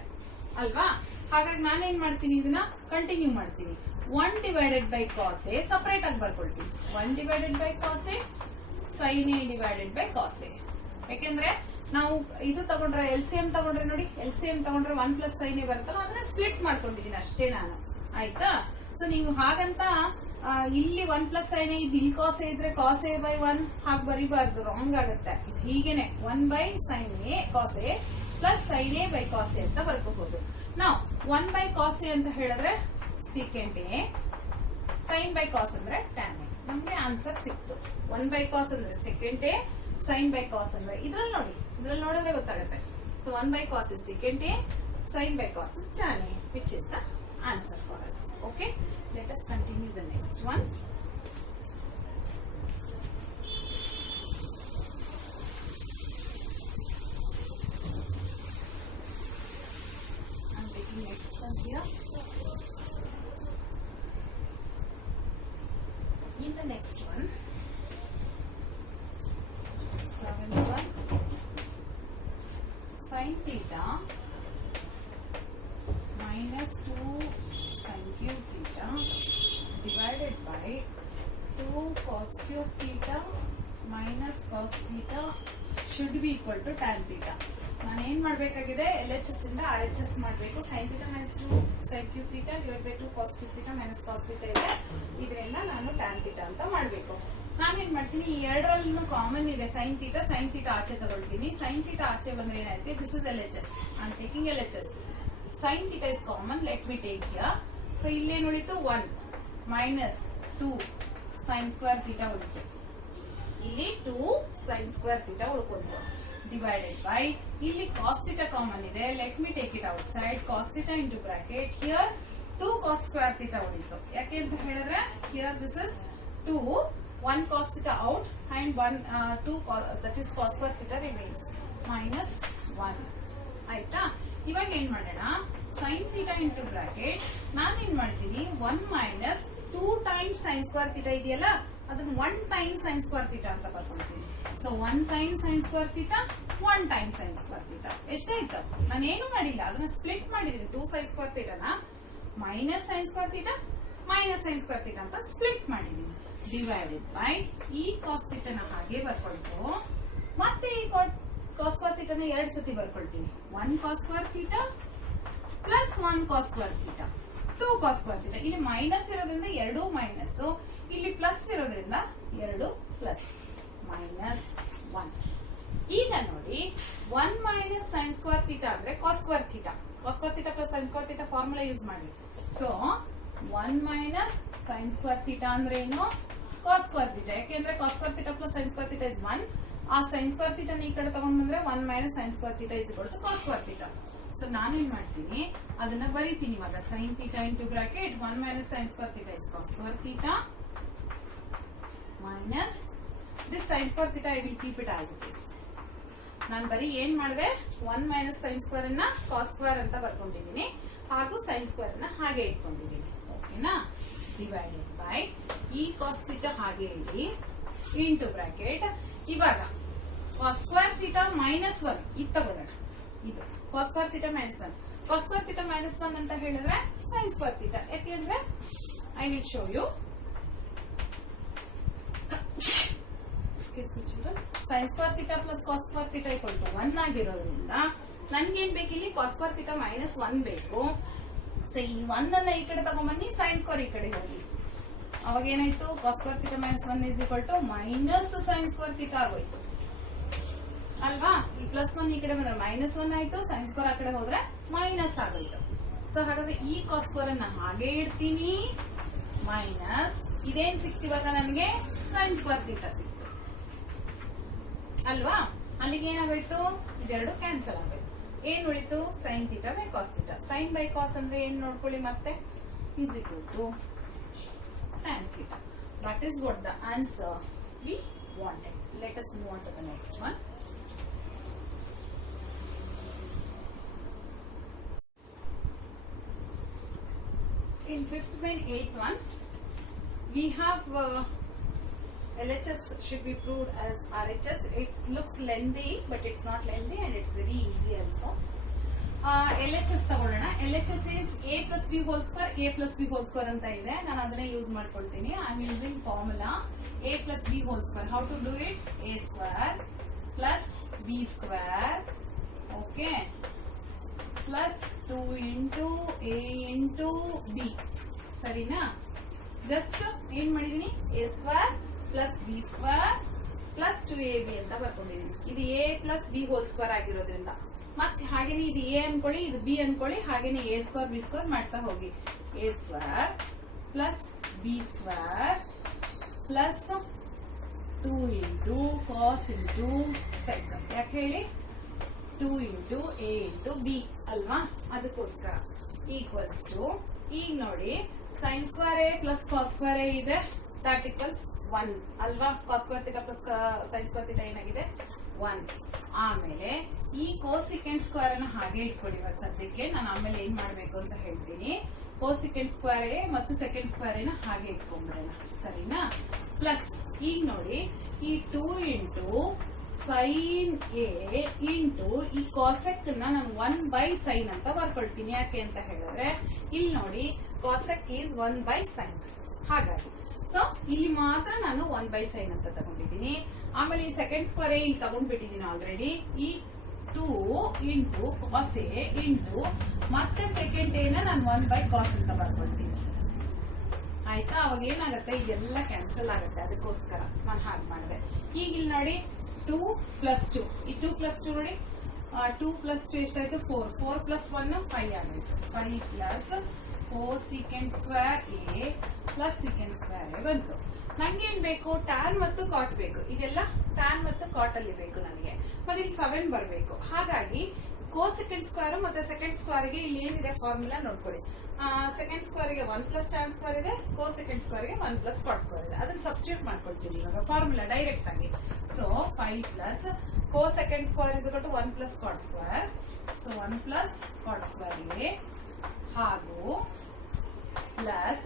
ಅಲ್ವಾ, ಹಾಗಾಗಿ ನಾನೇನ್ ಮಾಡ್ತೀನಿ, ಇದನ್ನ ಕಂಟಿನ್ಯೂ ಮಾಡ್ತೀನಿ. 1 divided by cos a separate ಆಗಿ ಬರ್ಕೊಳ್ತೀನಿ. 1 divided by cos a sin a divided by cos a. ಯಾಕೆಂದ್ರೆ ನಾವು ಇದು ತಗೊಂಡ್ರೆ LCM ತಗೊಂಡ್ರೆ ನೋಡಿ, LCM ತಗೊಂಡ್ರೆ 1 plus sin a ಬರುತ್ತಲ್ಲ, ಅದನ್ನ ಸ್ಪ್ಲಿಟ್ ಮಾಡ್ಕೊಂಡಿದ್ದೀನಿ ಅಷ್ಟೇ ನಾನು, ಆಯ್ತಾ. ಸೊ ನೀವು ಹಾಗಂತ ಇಲ್ಲಿ 1 plus sin a ಇದು ಇಲ್ಲಿ cos a ಇದ್ರೆ cos a by 1 ಹಾಗೆ ಬರಿಬಾರ್ದು, ರಾಂಗ್ ಆಗುತ್ತೆ. ಹೀಗೇನೆ 1 by sin a cos a plus sin a by cos a ಅಂತ ಬರ್ಕೋಬಹುದು. ನಾವು 1 by cos a ಅಂತ ಹೇಳಿದ್ರೆ secant a, sin by cos ಅಂದ್ರೆ tan a. ನಮ್ಗೆ ಆನ್ಸರ್ ಸಿಕ್ತು. 1 by cos ಅಂದ್ರೆ secant a, sin by cos ಅಂದ್ರೆ ಇದ್ರಲ್ಲಿ ನೋಡಿದ್ರೆ ಗೊತ್ತಾಗುತ್ತೆ. So 1 by cos is secant a, sin by cos is tan a, which is the answer for us. Okay, let us continue the next one. I'm taking next one here. In the next one, 7 sin theta minus 2 sin cube theta divided by 2 cos cube theta minus cos theta should be equal to tan theta. ನಾನು ಏನ್ ಮಾಡ್ಬೇಕಾಗಿದೆ, LHS ಇಂದ RHS ಮಾಡಬೇಕು. sin theta minus 2 sin cube theta divided by 2 cos cube theta minus cos theta ಇದೆ, ಇದರಿಂದ ನಾನು tan theta ಅಂತ ಮಾಡಬೇಕು. ನಾನೇನ್ ಮಾಡ್ತೀನಿ, ಈ ಎರಡರಲ್ಲೂ ಕಾಮನ್ ಇದೆ, sin theta ಆಚೆ ತಗೊಳ್ತೀನಿ. sin theta ಆಚೆ ಬಂದ್ರೆ ಏನಾಯ್ತು, this is LHS, I am taking LHS. sin theta is common, let me take here. So ಇಲ್ಲೇನು ಉಳಿತು, 1 minus 2 sin square theta ಉಳಿತು, ಇಲ್ಲಿ 2 sin square theta ಉಳ್ಕೊಂಡು divided by, ಇಲ್ಲಿ cos theta ಕಾಮನ್ ಇದೆ, let me take it outside, cos theta into bracket, here 2 cos square theta ಉಳಿತು. ಯಾಕೆ ಅಂತ ಹೇಳಿದ್ರೆ here this is 2, 1 cos theta out and 2 that is cos square theta remains minus 1. ಆಯ್ತಾ, ಇವಾಗ ಏನ್ ಮಾಡೋಣ, sin theta into bracket, ನಾನು ಏನ್ ಮಾಡ್ತೀನಿ, 1 minus 2 times sin square theta ಇದೆಯಲ್ಲ, ಅದನ್ನ 1 times sin square theta ಅಂತ ಬರ್ಕೊಳ್ತೀನಿ. So 1 times sin square theta, 1 times sin square theta ಎಷ್ಟಾಯ್ತು, ನಾನೇನು ಮಾಡಿಲ್ಲ, ಅದನ್ನ ಸ್ಪ್ಲಿಟ್ ಮಾಡಿದೀನಿ. 2 sin square theta ನ minus sin square theta minus sin square theta ಅಂತ ಸ್ಪ್ಲಿಟ್ ಮಾಡಿದೀನಿ. ಡಿವೈಡೆಡ್ ಬೈ ಈ cos theta ನ ಹಾಗೆ ಬರ್ಕೊಳ್ತು, ಮತ್ತೆ ಈ cos square theta ನ 2 ಸತಿ ಬರ್ಕೊಳ್ತೀನಿ. 1 cos square theta plus 1 cos square theta, 2 cos square theta. ಇಲ್ಲಿ ಮೈನಸ್ ಇರೋದ್ರಿಂದ 2 ಮೈನಸ್, ಇಲ್ಲಿ ಪ್ಲಸ್ ಇರೋದ್ರಿಂದ 2 ಪ್ಲಸ್, ಮೈನಸ್ 1. ಈಗ ನೋಡಿ 1 minus sin square theta ಅಂದ್ರೆ cos square theta, cos square theta plus sin square theta formula use ಮಾಡಿ. So 1 minus sin square theta ಅಂದ್ರೆ ಏನು, cos square theta. ಯಾಕೆಂದ್ರೆ cos square theta plus sin square theta is 1. ಆ sin square theta ನ ಈ ಕಡೆ ತಗೊಂಡ್ ಬಂದ್ರೆ 1 minus sin square theta is equal to cos square theta. So ನಾನೇನ್ ಮಾಡ್ತೀನಿ, ಅದನ್ನ ಬರೀತೀನಿ ಇವಾಗ. sin theta into bracket 1 minus sin square theta is cos square theta minus this sin square theta I will keep it as it is. ನಾನು ಬರೀ ಏನ್ ಮಾಡಿದೆ, 1 minus sin square ಅನ್ನ cos square ಅಂತ ಬರ್ಕೊಂಡಿದ್ದೀನಿ, ಹಾಗೂ sin square ಅನ್ನ ಹಾಗೆ ಇಟ್ಕೊಂಡಿದ್ದೀನಿ. ಓಕೆನಾ, ಡಿವೈಡೆಡ್ ಬೈ ಈ cos theta ಹಾಗೆ ಇಲ್ಲಿ ಇಂಟು ಬ್ರಾಕೆಟ್. ಇವಾಗ cos square theta minus 1 ಇದು ತಗೊಳ್ಳೋಣ, ಇದು cos square theta minus 1. cos square theta minus 1 ಅಂತ ಹೇಳಿದ್ರೆ sin square theta. ಯಾಕೆಂದ್ರೆ I will show you. sin square theta plus cos square theta equal to 1 ಆಗಿರೋದ್ರಿಂದ ನನ್ಗೇನ್ ಬೇಕು, ಇಲ್ಲಿ cos square theta minus 1 ಬೇಕು. ಸೊ ಈ 1 ಅನ್ನ ಈ ಕಡೆ ತಗೊಂಡ್ಬನ್ನಿ, sin square ಈ ಕಡೆ ಹೋಗಿ, ಅವಾಗ ಏನಾಯ್ತು, cos square theta minus 1 is equal to minus sin square theta ಆಗೋಯ್ತು ಅಲ್ವಾ. ಈ ಪ್ಲಸ್ 1 ಈ ಕಡೆ ಬಂದ್ರೆ minus 1 ಆಯ್ತು, sin square ಆ ಕಡೆ ಹೋದ್ರೆ ಮೈನಸ್ ಆಗೋಯ್ತು. ಸೊ ಹಾಗಾದ್ರೆ ಈ cos square ಅನ್ನ ಹಾಗೆ ಇಡ್ತೀನಿ, ಮೈನಸ್ ಇದೇನ್ ಸಿಕ್ತು ಇವಾಗ ನನಗೆ, sin square theta ಸಿಕ್ತು ಅಲ್ವಾ. ಅಲ್ಲಿಗೆ ಏನಾಗೋಯ್ತು, ಇದೆರಡು ಕ್ಯಾನ್ಸಲ್ ಆಗೋಯ್ತು. ಏನ್ ಉಳಿತು, sin theta by cos theta. sin by cos ಅಂದ್ರೆ ಏನ್ ನೋಡ್ಕೊಳ್ಳಿ, ಮತ್ತೆ is equal to tan theta. That is what the answer we wanted. Let us move on to the next one. In fifth and eighth one, we have LHS should be proved as RHS. It looks lengthy, but it's not lengthy and it's very easy also. LHS ತಗೊಳ್ಳೋಣ. LHS is a plus b whole square, a plus b whole square ಅಂತ ಇದೆ. ನಾನು ಅದನ್ನೇ ಯೂಸ್ ಮಾಡ್ಕೊಳ್ತೀನಿ. I am using formula a plus b whole square. How to do it? A square plus b square, okay, plus 2 into a into b. ಸರಿನಾ? ಜಸ್ಟ್ ಏನ್ ಮಾಡಿದೀನಿ? a square plus b square plus 2ab ಅಂತ ಬರ್ಕೊಂಡಿದೀನಿ. ಇದು a plus b whole square ಆಗಿರೋದ್ರಿಂದ ಮತ್ತೆ ಹಾಗೇನೆ ಇದು a ಅನ್ಕೊಳ್ಳಿ, ಇದು b ಅನ್ಕೊಳ್ಳಿ, ಹಾಗೇನೆ a square b square ಮಾಡ್ತಾ ಹೋಗಿ. a square plus b square plus 2 into cos into sec. ಯಾಕೆ ಹೇಳಿ? 2 into a into b ಅಲ್ವಾ? ಅದಕ್ಕೋಸ್ಕರ ಈಕ್ವಲ್ಸ್ ಟು, ಈಗ ನೋಡಿ sin square a plus cos square a ಇದೆ, that equals 1 ಅಲ್ವಾ? cos square theta plus sin square theta ಏನಾಗಿದೆ? 1. ಆಮೇಲೆ ಈ ಕೋಸಿಕೆಂಟ್ ಸ್ಕ್ವೇರ್ ಅನ್ನು ಹಾಗೆ ಇಟ್ಕೊಡಿ ಸದ್ಯಕ್ಕೆ. ನಾನು ಆಮೇಲೆ ಏನ್ ಮಾಡ್ಬೇಕು ಅಂತ ಹೇಳ್ತೀನಿ. ಕೋಸಿಕೆಂಟ್ ಸ್ಕ್ವೇರ್ ಎ ಮತ್ತು ಸೆಕೆಂಡ್ ಸ್ಕ್ವೇರ್ ನ ಹಾಗೆ ಇಟ್ಕೊಂಡ್ಬಿಡೋಣ, ಸರಿನಾ? ಪ್ಲಸ್ ಈಗ ನೋಡಿ ಈ 2 ಇಂಟು ಸೈನ್ ಎ ಇಂಟು ಈ ಕಾಸೆಕ್ ನಾನು 1/sin ಅಂತ ಬರ್ಕೊಳ್ತೀನಿ. ಯಾಕೆ ಅಂತ ಹೇಳಿದ್ರೆ ಇಲ್ಲಿ ನೋಡಿ ಕಾಸೆಕ್ ಈಸ್ 1/sin. ಹಾಗಾಗಿ ಸೊ ಇಲ್ಲಿ ಮಾತ್ರ ನಾನು 1/sin ಅಂತ ತಗೊಂಡಿದ್ದೀನಿ. ಆಮೇಲೆ ಈ ಸೆಕೆಂಡ್ ಸ್ಕ್ವೇರ್ ಇಲ್ಲಿ ತಗೊಂಡ್ಬಿಟ್ಟಿದ್ದೀನಿ ಆಲ್ರೆಡಿ. ಈ 2 ಇಂಟು ಕಾಸ್ ಎ ಇಂಟು ಮತ್ತೆ ಸೆಕೆಂಡ್ ಎನ ನಾನು 1/cos ಅಂತ ಬರ್ಕೊಳ್ತೀನಿ. ಆಯ್ತಾ? ಅವಾಗ ಏನಾಗುತ್ತೆ, ಇದೆಲ್ಲ ಕ್ಯಾನ್ಸಲ್ ಆಗುತ್ತೆ. ಅದಕ್ಕೋಸ್ಕರ ನಾನು ಹಾಗೆ ಮಾಡಿದೆ. ಈಗ ಇಲ್ಲಿ ನೋಡಿ 2 plus 2, ಈ 2 plus 2 ನೋಡಿ, 2 plus 2 ಎಷ್ಟಾಯ್ತು? 4. 4 plus 1 5 ಆಗೋಯ್ತು. 5 plus 4 secant square a plus secant square a ಬಂತು. ನಂಗೇನ್ ಬೇಕು? ಟ್ಯಾನ್ ಮತ್ತು ಕಾಟ್ ಬೇಕು. ಇದೆಲ್ಲ ಟ್ಯಾನ್ ಮತ್ತು ಕಾಟ್ ಅಲ್ಲಿ ಬೇಕು ನನಗೆ. ಮತ್ತೆ ಇಲ್ಲಿ 7 ಬರಬೇಕು. ಹಾಗಾಗಿ ಕೋಸೆಕೆಂಡ್ ಸ್ಕ್ವೇರ್ ಮತ್ತೆ ಸೆಕೆಂಡ್ ಸ್ಕ್ವೇರ್ ಗೆ ಇಲ್ಲಿ ಏನಿದೆ ಫಾರ್ಮುಲಾ ನೋಡ್ಕೊಳ್ಳಿ. ಸೆಕೆಂಡ್ ಸ್ಕ್ವೇರ್ ಗೆ 1 plus tan ಸ್ಕ್ವೇರ್ ಇದೆ, ಕೋಸೆಕೆಂಡ್ ಸ್ಕ್ವೇರ್ ಗೆ 1 plus cot ಸ್ಕ್ವೇರ್ ಇದೆ. ಅದನ್ನ ಸಬ್ಸ್ಟಿಟ್ಯೂಟ್ ಮಾಡ್ಕೊಳ್ತೀವಿ ಇವಾಗ ಫಾರ್ಮುಲಾ ಡೈರೆಕ್ಟ್ ಆಗಿ. So 5 plus cosecant square is equal to 1 plus cot square. So 1 plus cot square a ಹಾಗೂ plus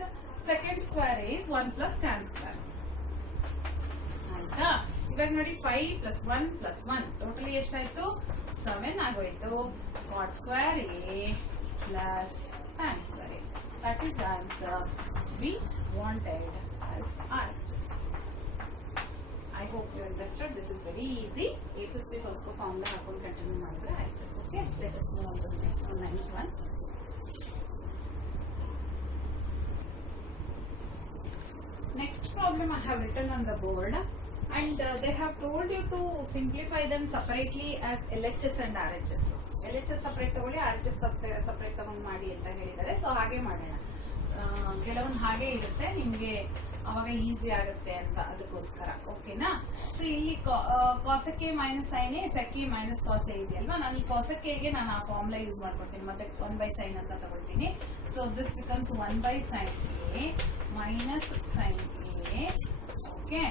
second square is 1 plus tan square. ಆಯ್ತಾ? ಇವಾಗ ನೋಡಿ 5 plus 1 plus 1 ಟೋಟಲಿ ಎಷ್ಟಾಯ್ತು? 7 ಆಗೋಯ್ತು. cot square a plus tan square a. That is the answer we wanted as RHS. I hope you understood. This is very easy. A plus b whole square formula ಹಾಕೊಂಡು ಕಂಟಿನ್ಯೂ ಮಾಡಿದ್ರೆ ಆಯ್ತು. Okay, let us move on to the next one, 9th one. Next problem I have written on the board, and they have told you to simplify them separately as LHS and RHS. LHS separate ತಗೊಳ್ಳಿ, RHS separate ತಗೊಂಡು ಮಾಡಿ ಅಂತ ಹೇಳಿದ್ದಾರೆ. ಸೊ ಹಾಗೆ ಮಾಡೋಣ. ಕೆಲವೊಂದು ಹಾಗೆ ಇರುತ್ತೆ, ನಿಮ್ಗೆ ಅವಾಗ ಈಸಿ ಆಗುತ್ತೆ ಅಂತ, ಅದಕ್ಕೋಸ್ಕರ. ಓಕೆನಾ? ಸೊ ಇಲ್ಲಿ ಕಾಸೆಕೆ ಮೈನಸ್ ಸೈನ್ ಎ, ಸೆಕೆ ಮೈನಸ್ ಕಾಸ್ ಎ ಇದೆಯಲ್ವಾ? ನಾನು ಈ ಕಾಸೆಕೆಗೆ ನಾನು ಆ ಫಾರ್ಮುಲಾ ಯೂಸ್ ಮಾಡ್ಕೊಳ್ತೀನಿ, ಮತ್ತೆ 1/sin ಅಂತ ತಗೊಳ್ತೀನಿ. So this becomes 1/sin A minus sine A. Okay,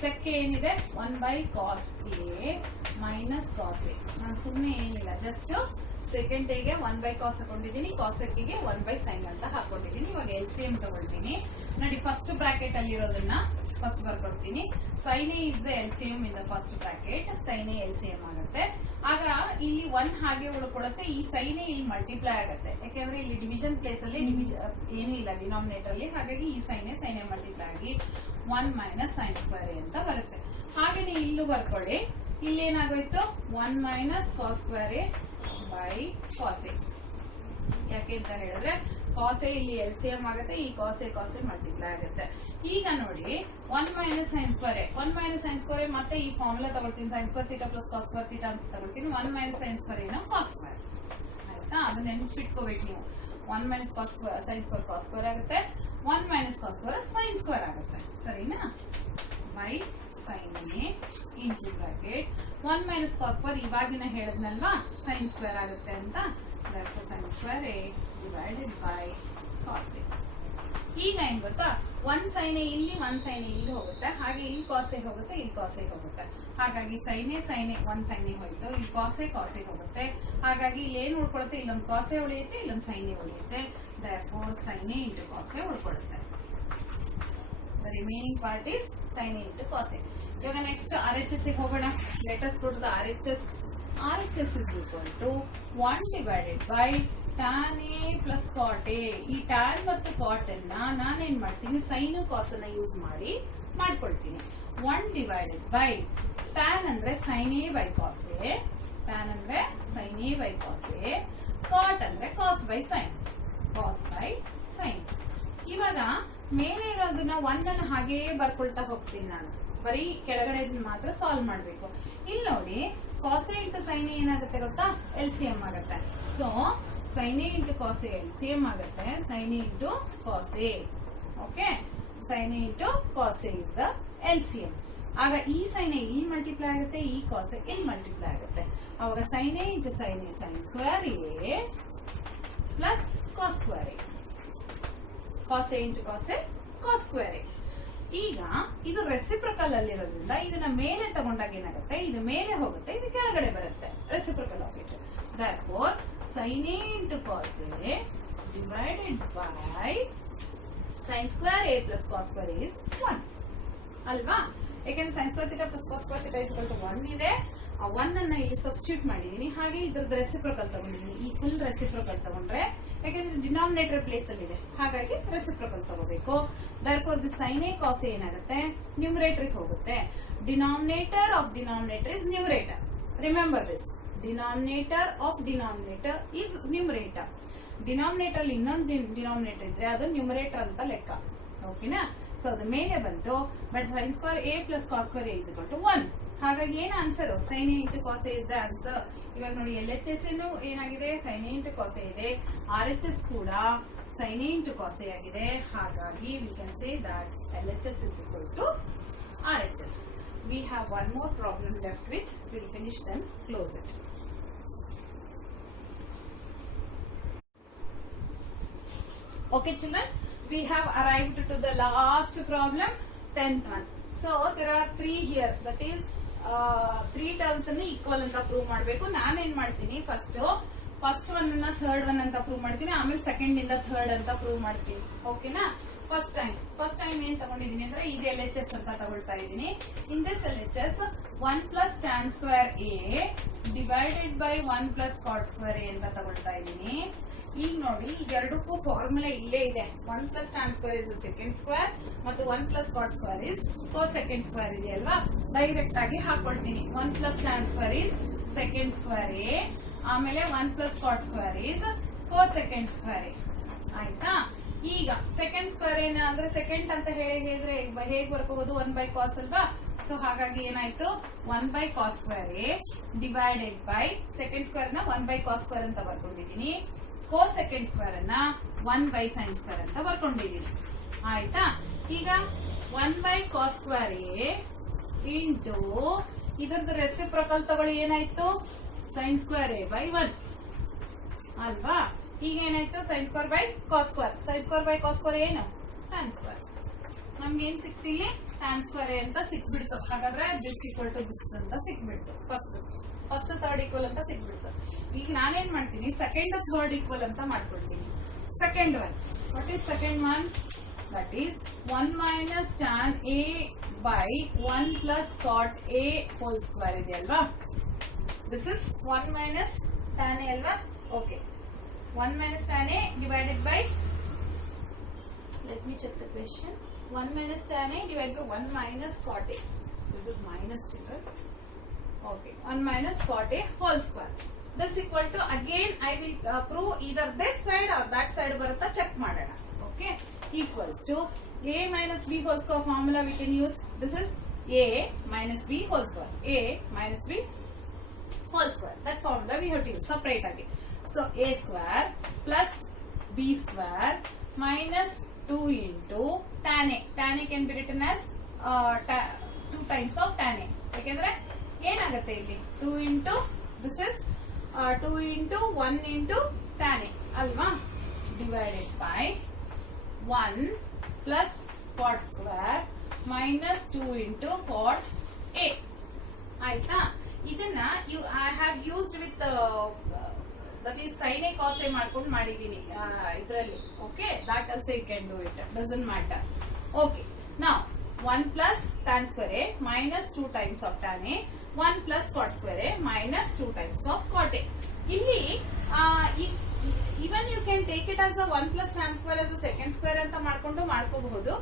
ಸೆಕೆ ಏನಿದೆ? 1/cos A minus cos A. ನಾನು ಸುಮ್ಮನೆ ಏನಿಲ್ಲ, ಜಸ್ಟ್ ಸೆಕೆಂಡ್ ಗೆ 1/cos ಹಾಕೊಂಡಿದ್ದೀನಿ, ಕಾಸೆಕ್ಗೆ 1/sin ಅಂತ ಹಾಕೊಂಡಿದ್ದೀನಿ. ಇವಾಗ LCM ತಗೊಳ್ತೀನಿ. ನೋಡಿ, ಫಸ್ಟ್ ಬ್ರಾಕೆಟ್ ಅಲ್ಲಿ ಇರೋದನ್ನ first ಬರ್ಕೊಡ್ತೀನಿ. sin a is the LCM in the first bracket. sin a LCM ಆಗುತ್ತೆ. ಆಗ ಇಲ್ಲಿ 1 ಹಾಗೆ ಉಳ್ಕೊಳ್ಳುತ್ತೆ. ಈ sin a ಇಲ್ಲಿ ಮಲ್ಟಿಪ್ಲೈ ಆಗುತ್ತೆ, ಯಾಕೆಂದ್ರೆ ಇಲ್ಲಿ ಡಿವಿಷನ್ ಪ್ಲೇಸ್ ಅಲ್ಲಿ ಏನೂ ಇಲ್ಲ ಡಿನಾಮಿನೇಟರ್ ಅಲ್ಲಿ. ಹಾಗಾಗಿ ಈ sin a ಮಲ್ಟಿಪ್ಲೈ ಆಗಿ 1 minus sin square a ಅಂತ ಬರುತ್ತೆ. ಹಾಗೇನೆ ಇಲ್ಲೂ ಬರ್ಕೊಳ್ಳಿ. ಇಲ್ಲಿ ಏನಾಗೋಯ್ತು? 1 minus cos square a by cos a. ಯಾಕೆ ಅಂತ ಹೇಳಿದ್ರೆ cos a ಇಲ್ಲಿ LCM ಆಗುತ್ತೆ, ಈ cos a ಮಲ್ಟಿಪ್ಲೈ ಆಗುತ್ತೆ. ಈಗ ನೋಡಿ 1 minus sin square a, 1 minus sin square a ಮತ್ತೆ ಈ ಫಾರ್ಮುಲಾ ತಗೊಳ್ತೀನಿ, sin square theta plus cos square theta ಅಂತ ತಗೊಳ್ತೀನಿ. 1 minus sin square a cos square. ಆಯ್ತಾ? ಅದನ್ನ ನೆನಪಿಟ್ಕೋಬೇಕು ನೀವು. 1 minus sin square cos square ಆಗುತ್ತೆ, 1 minus cos square sin square ಆಗುತ್ತೆ. ಸರಿನಾ? by sin a into bracket 1 minus cos square ಇವಾಗಿನ ಹೇಳಿದ್ನಲ್ವಾ sin square ಆಗುತ್ತೆ ಅಂತ. sin square a divided by cos a. ಈಗ ಏನ್ ಗೊತ್ತಾ, ಒಂದ್ ಸೈನ್ ಇಲ್ಲಿ ಒಂದ್ ಸೈನ್ ಇಲ್ಲಿ ಹೋಗುತ್ತೆ, ಹಾಗೆ ಇಲ್ಲಿ ಕಾಸೆ ಹೋಗುತ್ತೆ, ಇಲ್ಲಿ ಕಾಸೆ ಹೋಗುತ್ತೆ. ಹಾಗಾಗಿ ಸೈನೆ ಒಂದ್ ಸೈನೆ ಹೋಯ್ತು, ಇಲ್ಲಿ ಕಾಸೆ ಹೋಗುತ್ತೆ. ಹಾಗಾಗಿ ಇಲ್ಲಿ ಏನ್ ಉಳ್ಕೊಳುತ್ತೆ, ಇಲ್ಲೊಂದು ಕಾಸೆ ಉಳಿಯುತ್ತೆ, ಇಲ್ಲೊಂದು ಸೈನೆ ಉಳಿಯುತ್ತೆ. therefore ಸೈನೆ ಇಂಟು ಕಾಸೆ ಉಳ್ಕೊಳುತ್ತೆ. the remaining part is sine into cos A. ಇವಾಗ ನೆಕ್ಸ್ಟ್ RHS ಹೋಗೋಣ. let us go to the RHS. RHS is equal to 1 divided by tan A plus cot A. ಈ tan ಮತ್ತು cot ಅನ್ನ ನಾನೇನ್ ಮಾಡ್ತೀನಿ, sin cos ಅನ್ನ ಯೂಸ್ ಮಾಡಿ ಮಾಡ್ಕೊಳ್ತೀನಿ. 1 divided by tan ಅಂದ್ರೆ sin A by cos A, tan ಅಂದ್ರೆ sin A by cos A, cot ಅಂದ್ರೆ cos by sin, cos by sin. ಇವಾಗ ಮೇಲೆ ಇರೋದನ್ನ ಒಂದನ್ನು ಹಾಗೇ ಬರ್ಕೊಳ್ತಾ ಹೋಗ್ತೀನಿ ನಾನು, ಬರೀ ಕೆಳಗಡೆ ಮಾತ್ರ ಸಾಲ್ವ್ ಮಾಡ್ಬೇಕು. ಇಲ್ಲಿ ನೋಡಿ cos A into sin A ಏನಾಗುತ್ತೆ ಗೊತ್ತಾ, LCM ಆಗುತ್ತೆ. So sin A into cos A LCM ಆಗುತ್ತೆ, sin A into cos A. Okay, sin A into cos A is the LCM. ಆಗ ಈ sin A ಇಲ್ಲಿ ಮಲ್ಟಿಪ್ಲೈ ಆಗುತ್ತೆ, ಈ cos A ಇಲ್ಲಿ ಮಲ್ಟಿಪ್ಲೈ ಆಗುತ್ತೆ. ಅವಾಗ sin A into sin A sin square A plus cos square A, cos A into cos A cos square A. ಈಗ ಇದು ರೆಸಿಪ್ರಕಲ್ ಅಲ್ಲಿರೋದ್ರಿಂದ ಇದನ್ನ ಮೇಲೆ ತಗೊಂಡಾಗ ಏನಾಗುತ್ತೆ, ಇದು ಮೇಲೆ ಹೋಗುತ್ತೆ, ಇದು ಕೆಳಗಡೆ ಬರುತ್ತೆ, ರೆಸಿಪ್ರಕಲ್ of it. therefore sin A into cos A divided by sin square A plus cos square A is 1 ಅಲ್ವಾ. ಯಾಕೆಂದ್ರೆ sin square theta plus cos square theta is equal to 1 ಇದೆ. ಆ 1 ಅನ್ನ ಇಲ್ಲಿ ಸಬ್ಸ್ಟಿಟ್ಯೂಟ್ ಮಾಡಿದೀನಿ. ಹಾಗೆ ಇದ್ರದ್ದು ರೆಸಿಪ್ರಕಲ್ ತಗೊಂಡಿದ್ದೀನಿ. ಈ ಫುಲ್ ರೆಸಿಪ್ರಕಲ್ ತಗೊಂಡ್ರೆ, ಯಾಕಂದ್ರೆ ಡಿನಾಮಿನೇಟರ್ ಪ್ಲೇಸ್ ಅಲ್ಲಿ ಇದೆ, ಹಾಗಾಗಿ ರೆಸಿಪ್ರಕಲ್ ತಗೋಬೇಕು. therefore the sin A cos A ಏನಾಗುತ್ತೆ, ನ್ಯೂಮರೇಟರ್ ಹೋಗುತ್ತೆ. Denominator of denominator is numerator. Remember this, denominator of denominator is numerator. Denominator ಅಲ್ಲಿ ಇನ್ನೊಂದು ಡಿನಾಮಿನೇಟರ್ ಇದ್ರೆ ಅದು ನ್ಯೂಮರೇಟರ್ ಅಂತ ಲೆಕ್ಕ. ಓಕೆನಾ. ಸೊ ಅದು ಮೇಲೆ ಬಂತು, but sin square A plus cos square A is equal to 1. ಹಾಗಾಗಿ ಏನ್ answer, sin A into cos A is the answer. ಇವಾಗ ನೋಡಿ LHS ಏನಾಗಿದೆ, sin A into cos A ಇದೆ, RHS ಕೂಡ sin A into cos A ಆಗಿದೆ. ಹಾಗಾಗಿ we can say that LHS is equal to RHS. We have one more problem left with, we'll finish then close it. Okay children, we have arrived to the last problem, 10th one. So there are 3 here, that is 3 terms ಅನ್ನು ಈಕ್ವಲ್ ಅಂತ ಪ್ರೂವ್ ಮಾಡಬೇಕು. ನಾನೇನ್ ಮಾಡ್ತೀನಿ, ಫಸ್ಟ್ ಒನ್ ಅನ್ನ ಥರ್ಡ್ ಒನ್ ಅಂತ ಪ್ರೂವ್ ಮಾಡ್ತೀನಿ, ಆಮೇಲೆ ಸೆಕೆಂಡ್ ಇಂದ ಥರ್ಡ್ ಅಂತ ಪ್ರೂವ್ ಮಾಡ್ತೀನಿ. ಓಕೆನಾ. ಫಸ್ಟ್ ಟೈಮ್ ಏನ್ ತಗೊಂಡಿದ್ದೀನಿ ಅಂದ್ರೆ ಇದು LHS ಅಂತ ತಗೊಳ್ತಾ ಇದ್ದೀನಿ. In this LHS 1 plus tan square A divided by 1 plus cot square A ಅಂತ ತಗೊಳ್ತಾ ಇದ್ದೀನಿ. ಈಗ ನೋಡಿ, ಎರಡಕ್ಕೂ ಫಾರ್ಮುಲಾ ಇಲ್ಲೇ ಇದೆ. 1 plus tan square is second square ಮತ್ತು 1 plus cot square is co second square ಇದೆ ಅಲ್ವಾ. ಡೈರೆಕ್ಟ್ ಆಗಿ ಹಾಕೊಳ್ತೀನಿ. 1 plus tan square is second square A, ಆಮೇಲೆ 1 plus cot square is co second square A. ಆಯ್ತಾ. ಈಗ ಸೆಕೆಂಡ್ ಸ್ಕ್ವೇರ್ ಏನ ಅಂದ್ರೆ ಸೆಕೆಂಡ್ ಅಂತ ಹೇಳಿದ್ರೆ ಹೇಗ್ ಬರ್ಕೋಬಹುದು, 1 ಬೈ ಕಾಸ್ ಅಲ್ವಾ. ಸೊ ಹಾಗಾಗಿ ಏನಾಯ್ತು, 1 by cos square A divided by second square ನ 1 ಬೈ ಕಾಸ್ ಸ್ಕ್ವೇರ್ ಅಂತ ಬರ್ಕೊಂಡಿದ್ದೀನಿ. ಕೋ ಸೆಕೆಂಡ್ ಸ್ಕ್ವೇರ್ ಅನ್ನ 1 ಬೈ ಸೈನ್ ಸ್ಕ್ವೇರ್ ಅಂತ ಬರ್ಕೊಂಡಿದ್ದೀನಿ. ಆಯ್ತಾ. ಈಗ 1 by cos square A into ಇದರದ್ದು ರೆಸಿಪ್ರಕಲ್ ತಗೊಳ್ಳಿ, ಏನಾಯ್ತು, ಸೈನ್ ಸ್ಕ್ವೇರ್ A ಬೈ 1 ಅಲ್ವಾ. ಈಗ ಏನಾಯ್ತು, sine square by cos square. Sine square by cos square ಏನು, ಟ್ಯಾನ್ ಸ್ಕ್ವೇರ್. ನಮ್ಗೆ ಏನ್ ಸಿಕ್ತಿಲ್ಲಿ, ಟ್ಯಾನ್ ಸ್ಕ್ವೇರ್ A ಅಂತ ಸಿಕ್ಬಿಡ್ತು. ಹಾಗಾದ್ರೆ ದಿಸ್ ಈಕ್ವಲ್ ಟು ದಿಸ್ ಅಂತ ಸಿಕ್ಬಿಡ್ತು. ಫಸ್ಟ್ ಥರ್ಡ್ ಈಕ್ವಲ್ ಅಂತ ಸಿಕ್ಬಿಡ್ತು. ಈಗ ನಾನೇನ್ ಮಾಡ್ತೀನಿ, ಸೆಕೆಂಡ್ ಥರ್ಡ್ ಈಕ್ವಲ್ ಅಂತ ಮಾಡ್ಕೊಳ್ತೀನಿ. Second one, what is second one, that is 1 minus tan A by 1 plus cot A whole square ಇದೆ ಅಲ್ವಾ. This is 1 minus tan A ಅಲ್ವಾ. Okay, 1 minus tan A divided by, let me check the question, 1 minus tan A divided by 1 minus cot A. This is minus, children. Okay, 1 minus cot A whole square. This equal to, again I will prove either this side or that side barata, check madana. Okay, equals to A minus B whole square formula we can use. This is A minus B whole square. A minus B whole square. That formula we have to use separate again. So A square plus B square minus 2 into tan A. Tan A can be written as 2 times of tan A. ಯಾಕೆಂದ್ರೆ ಏನಾಗುತ್ತೆ ಇಲ್ಲಿ 2 into this is 2 into 1 into tan A ಅಲ್ವಾ, divided by 1 plus cot square minus 2 into cot A. ಆಯ್ತಾ? ಇದನ್ನ I have used with that is sine A cos A ಮಾಡ್ಕೊಂಡು ಮಾಡಿದೀನಿ ಇದರಲ್ಲಿ. Okay, that also you can do it, doesn't matter. Okay, ನಾವ್ 1 plus tan square a minus 2 times of tan a, 1 plus cot square a minus 2 times of cot a. ಇಲ್ಲಿ even you can take it as a 1 plus tan square as a second square ಅಂತ ಮಾಡ್ಕೋಬಹುದು.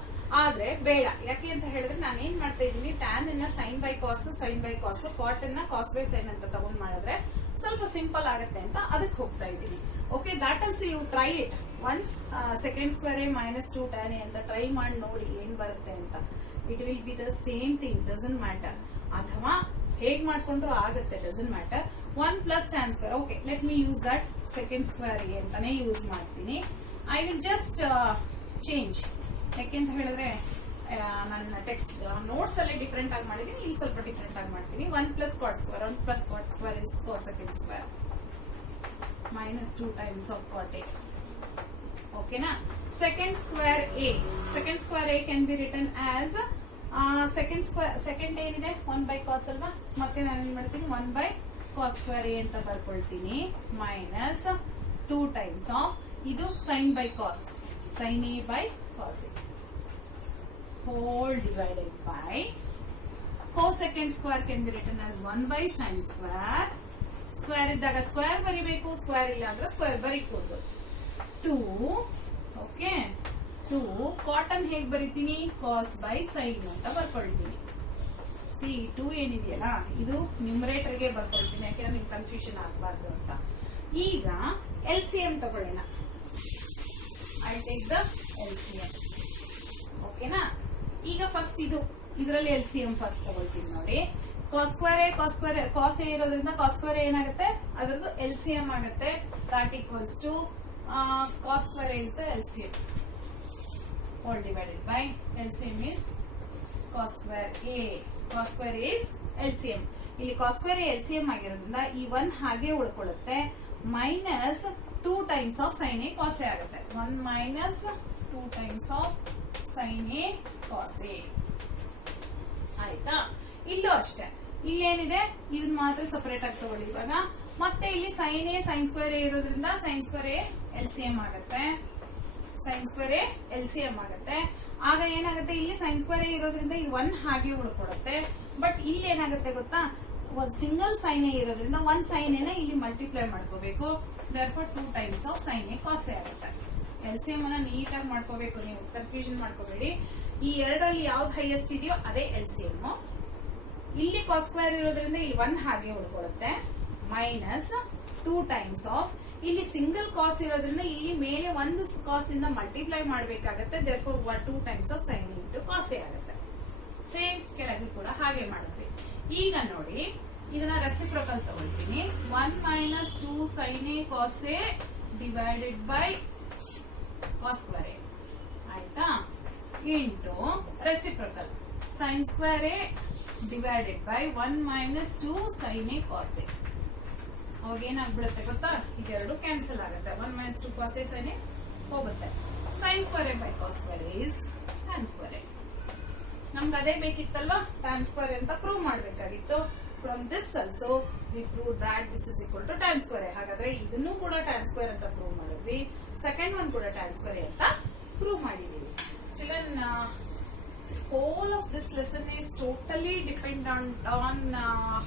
ಆದ್ರೆ ಬೇಡ. ಯಾಕೆ ಅಂತ ಹೇಳಿದ್ರೆ ನಾನು ಏನ್ ಮಾಡ್ತಾ ಇದ್ದೀನಿ, ಟ್ಯಾನ್ ಅನ್ನ ಸೈನ್ ಬೈ ಕಾಸ್, ಕಾಟ್ ಅನ್ನ ಕಾಸ್ ಬೈ ಸೈನ್ ಅಂತ ತಗೊಂಡ್ ಮಾಡಿದ್ರೆ ಸ್ವಲ್ಪ ಸಿಂಪಲ್ ಆಗುತ್ತೆ ಅಂತ ಅದಕ್ಕೆ ಹೋಗ್ತಾ ಇದ್ದೀನಿ. Okay, that also you try it once. Second square A minus 2 tan a ಅಂತ ಟ್ರೈ ಮಾಡಿ ನೋಡಿ ಏನ್ ಬರುತ್ತೆ ಅಂತ. It will be the same thing, doesn't matter. ಅಥವಾ ಹೇಗ್ ಮಾಡ್ಕೊಂಡ್ರು ಆಗುತ್ತೆ, doesn't matter. 1 plus tan square. Okay, let me use that second square A ಅಂತಾನೆ ಯೂಸ್ ಮಾಡ್ತೀನಿ. I will just change. ಯಾಕೆಂತ ಹೇಳಿದ್ರೆ ನನ್ನ ಟೆಕ್ಸ್ಟ್ ನೋಟ್ಸ್ ಅಲ್ಲಿ ಡಿಫರೆಂಟ್ ಆಗಿ ಮಾಡಿದೀನಿ, ಇಲ್ಲಿ ಸ್ವಲ್ಪ ಡಿಫರೆಂಟ್ ಆಗಿ ಮಾಡ್ತೀನಿ. 1 plus cot square, 1 plus cot square is cosecant square minus 2 times of cot a. ಓಕೆನಾ? Second square A can be return as second ಏನಿದೆ 1 by cos ಅಲ್ವಾ, ಮತ್ತೆ ನಾನು ಏನ್ ಮಾಡ್ತೀನಿ 1 by cos square a ಅಂತ ಬರ್ಕೊಳ್ತೀನಿ, ಮೈನಸ್ 2 times ಆಫ್ ಇದು sin by cos, sin a by cos a whole divided by cosecant square can be written as 1 by sin square. Square ಇದ್ದಾಗ ಸ್ಕ್ವೇರ್ ಬರಿಬೇಕು, ಸ್ಕ್ವೇರ್ ಇಲ್ಲ ಅಂದ್ರೆ ಸ್ಕ್ವೇರ್ ಬರೀಬಹುದು. 2 ಓಕೆ, 2 ಕಾಟನ್ ಹೇಗ್ ಬರಿತೀನಿ, ಕಾಸ್ ಬೈ ಸೈನ್ ಅಂತ ಬರ್ಕೊಳ್ತೀನಿ. ಸಿ 2 ಏನಿದೆಯಲ್ಲ ಇದು ನ್ಯೂಮರೇಟರ್ ಗೆ ಬರ್ಕೊಳ್ತೀನಿ, ಯಾಕೆಂದ್ರೆ ನಿಮ್ಗೆ ಕನ್ಫ್ಯೂಷನ್ ಆಗಬಾರ್ದು ಅಂತ. ಈಗ LCM ತಗೊಳ್ಳೋಣ. I take the LCM. ಓಕೆನಾ? ಈಗ ಫಸ್ಟ್ ಇದರಲ್ಲಿ LCM ಫಸ್ಟ್ ತಗೊಳ್ತೀನಿ ನೋಡಿ. ಕಾಸ್ ಎ ಇರೋದ್ರಿಂದ ಕಾಸ್ ಸ್ಕ್ವೇರ್ ಏನಾಗುತ್ತೆ, ಅದರದ್ದು LCM ಆಗುತ್ತೆ. That equals to cos square is the LCM all divided by LCM is cos square a. cos square is LCM. ಇಲ್ಲಿ cos square a LCM ಆಗಿರೋದ್ರಿಂದ ಈ 1 ಹಾಗೆ ಉಳ್ಕೊಳ್ಳುತ್ತೆ, minus 2 times of sin a cos a ಆಗುತ್ತೆ. 1 minus 2 times of sin a cos a. ಆಯ್ತಾ? ಇಲ್ಲೂ ಅಷ್ಟೇ, ಇಲ್ಲೇನಿದೆ ಇದನ್ನ ಮಾತ್ರ ಸಪರೇಟ್ ಆಗಿ ತಗೊಳ್ಳಿ. ಇವಾಗ ಮತ್ತೆ ಇಲ್ಲಿ sin a sin square a ಇರೋದ್ರಿಂದ sin square a LCM ಆಗುತ್ತೆ, sin square a LCM ಆಗುತ್ತೆ. ಆಗ ಏನಾಗುತ್ತೆ, ಇಲ್ಲಿ sin square a ಇರೋದ್ರಿಂದ ಇದು 1 ಹಾಗೆ ಉಳ್ಕೊಡುತ್ತೆ. ಬಟ್ ಇಲ್ಲಿ ಏನಾಗುತ್ತೆ ಗೊತ್ತಾ, ಒಂದು ಸಿಂಗಲ್ sin a ಇರೋದ್ರಿಂದ 1 sin a ನ ಇಲ್ಲಿ ಮಲ್ಟಿಪ್ಲೈ ಮಾಡ್ಕೋಬೇಕು. therefore 2 times of sin a cos a ಆಗುತ್ತೆ. LCM ಅನ್ನ ನೀಟಾಗಿ ಮಾಡ್ಕೋಬೇಕು, ನೀವು ಕನ್ಫ್ಯೂಷನ್ ಮಾಡ್ಕೋಬೇಡಿ. ಈ ಎರಡರಲ್ಲಿ ಯಾವ್ದು ಹೈಯೆಸ್ಟ್ ಇದೆಯೋ ಅದೇ LCM. ಇಲ್ಲಿ cos ಸ್ಕ್ವೇರ್ ಇರೋದ್ರಿಂದ ಇಲ್ಲಿ 1 ಹಾಗೆ ಉಳ್ಕೊಳ್ಳುತ್ತೆ, ಮೈನಸ್ 2 times ಆಫ್ ಇಲ್ಲಿ ಸಿಂಗಲ್ ಕಾಸ್ ಇರೋದ್ರಿಂದ ಇಲ್ಲಿ ಮೇಲೆ ಒಂದು ಕಾಸ್ ಇಂದ ಮಲ್ಟಿಪ್ಲೈ ಮಾಡಬೇಕಾಗತ್ತೆ. therefore 2 times of sin into cos a ಆಗುತ್ತೆ. ಸೇಮ್ ಕೆಳಗೆ ಕೂಡ ಹಾಗೆ ಮಾಡಿದ್ವಿ. ಈಗ ನೋಡಿ ಇದನ್ನ ರೆಸಿಪ್ರೋಕಲ್ ತಗೊಳ್ತೀನಿ. 1 minus 2 sin a cos a divided by cos square a. ಆಯ್ತಾ? Into reciprocal sin square a divided by 1 minus 2 sin a cos a. ಅವಾಗ ಏನಾಗ್ಬಿಡುತ್ತೆ ಗೊತ್ತಾ, ಇದೆರಡು ಕ್ಯಾನ್ಸಲ್ ಆಗುತ್ತೆ. 1 minus 2 cos a sin a ಹೋಗುತ್ತೆ. sin square a by cos square a is tan square a. ನಮ್ಗೆ ಅದೇ ಬೇಕಿತ್ತಲ್ವಾ, tan square ಅಂತ ಪ್ರೂವ್ ಮಾಡಬೇಕಾಗಿತ್ತು. From this also we prove that this is equal to tan square a. ಹಾಗಾದ್ರೆ ಇದನ್ನು ಕೂಡ tan square ಅಂತ ಪ್ರೂವ್ ಮಾಡಿದ್ವಿ, ಸೆಕೆಂಡ್ ಒನ್ ಕೂಡ tan square a ಅಂತ ಪ್ರೂವ್ ಮಾಡಿದೀವಿ. Children, whole of this lesson is totally dependent on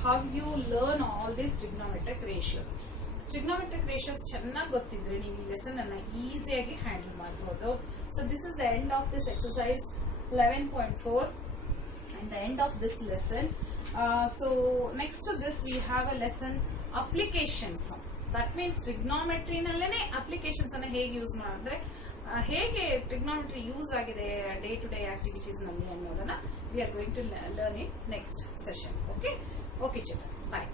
how you learn all these trigonometric ratios. Trigonometric ratios ಚೆನ್ನಾಗಿ ಗೊತ್ತಿದ್ರೆ ನೀವು ಈ ಲೆಸನ್ ಅನ್ನ ಈಸಿಯಾಗಿ ಹ್ಯಾಂಡಲ್ ಮಾಡಬಹುದು. So this is the end of this exercise 11.4 and the end of this lesson. So next to this we have a lesson applications. That means trigonometry ನಲ್ಲೇನೆ applications ಅನ್ನ ಹೇಗೆ ಯೂಸ್ ಮಾಡಿದ್ರೆ ಹೇಗೆ ಟ್ರಿಗ್ನೋಮೆಟ್ರಿ ಯೂಸ್ ಆಗಿದೆ ಡೇ ಟು ಡೇ ಆಕ್ಟಿವಿಟೀಸ್ ನಲ್ಲಿ ಅನ್ನೋದನ್ನ we are going to learn in next session. Okay children, bye.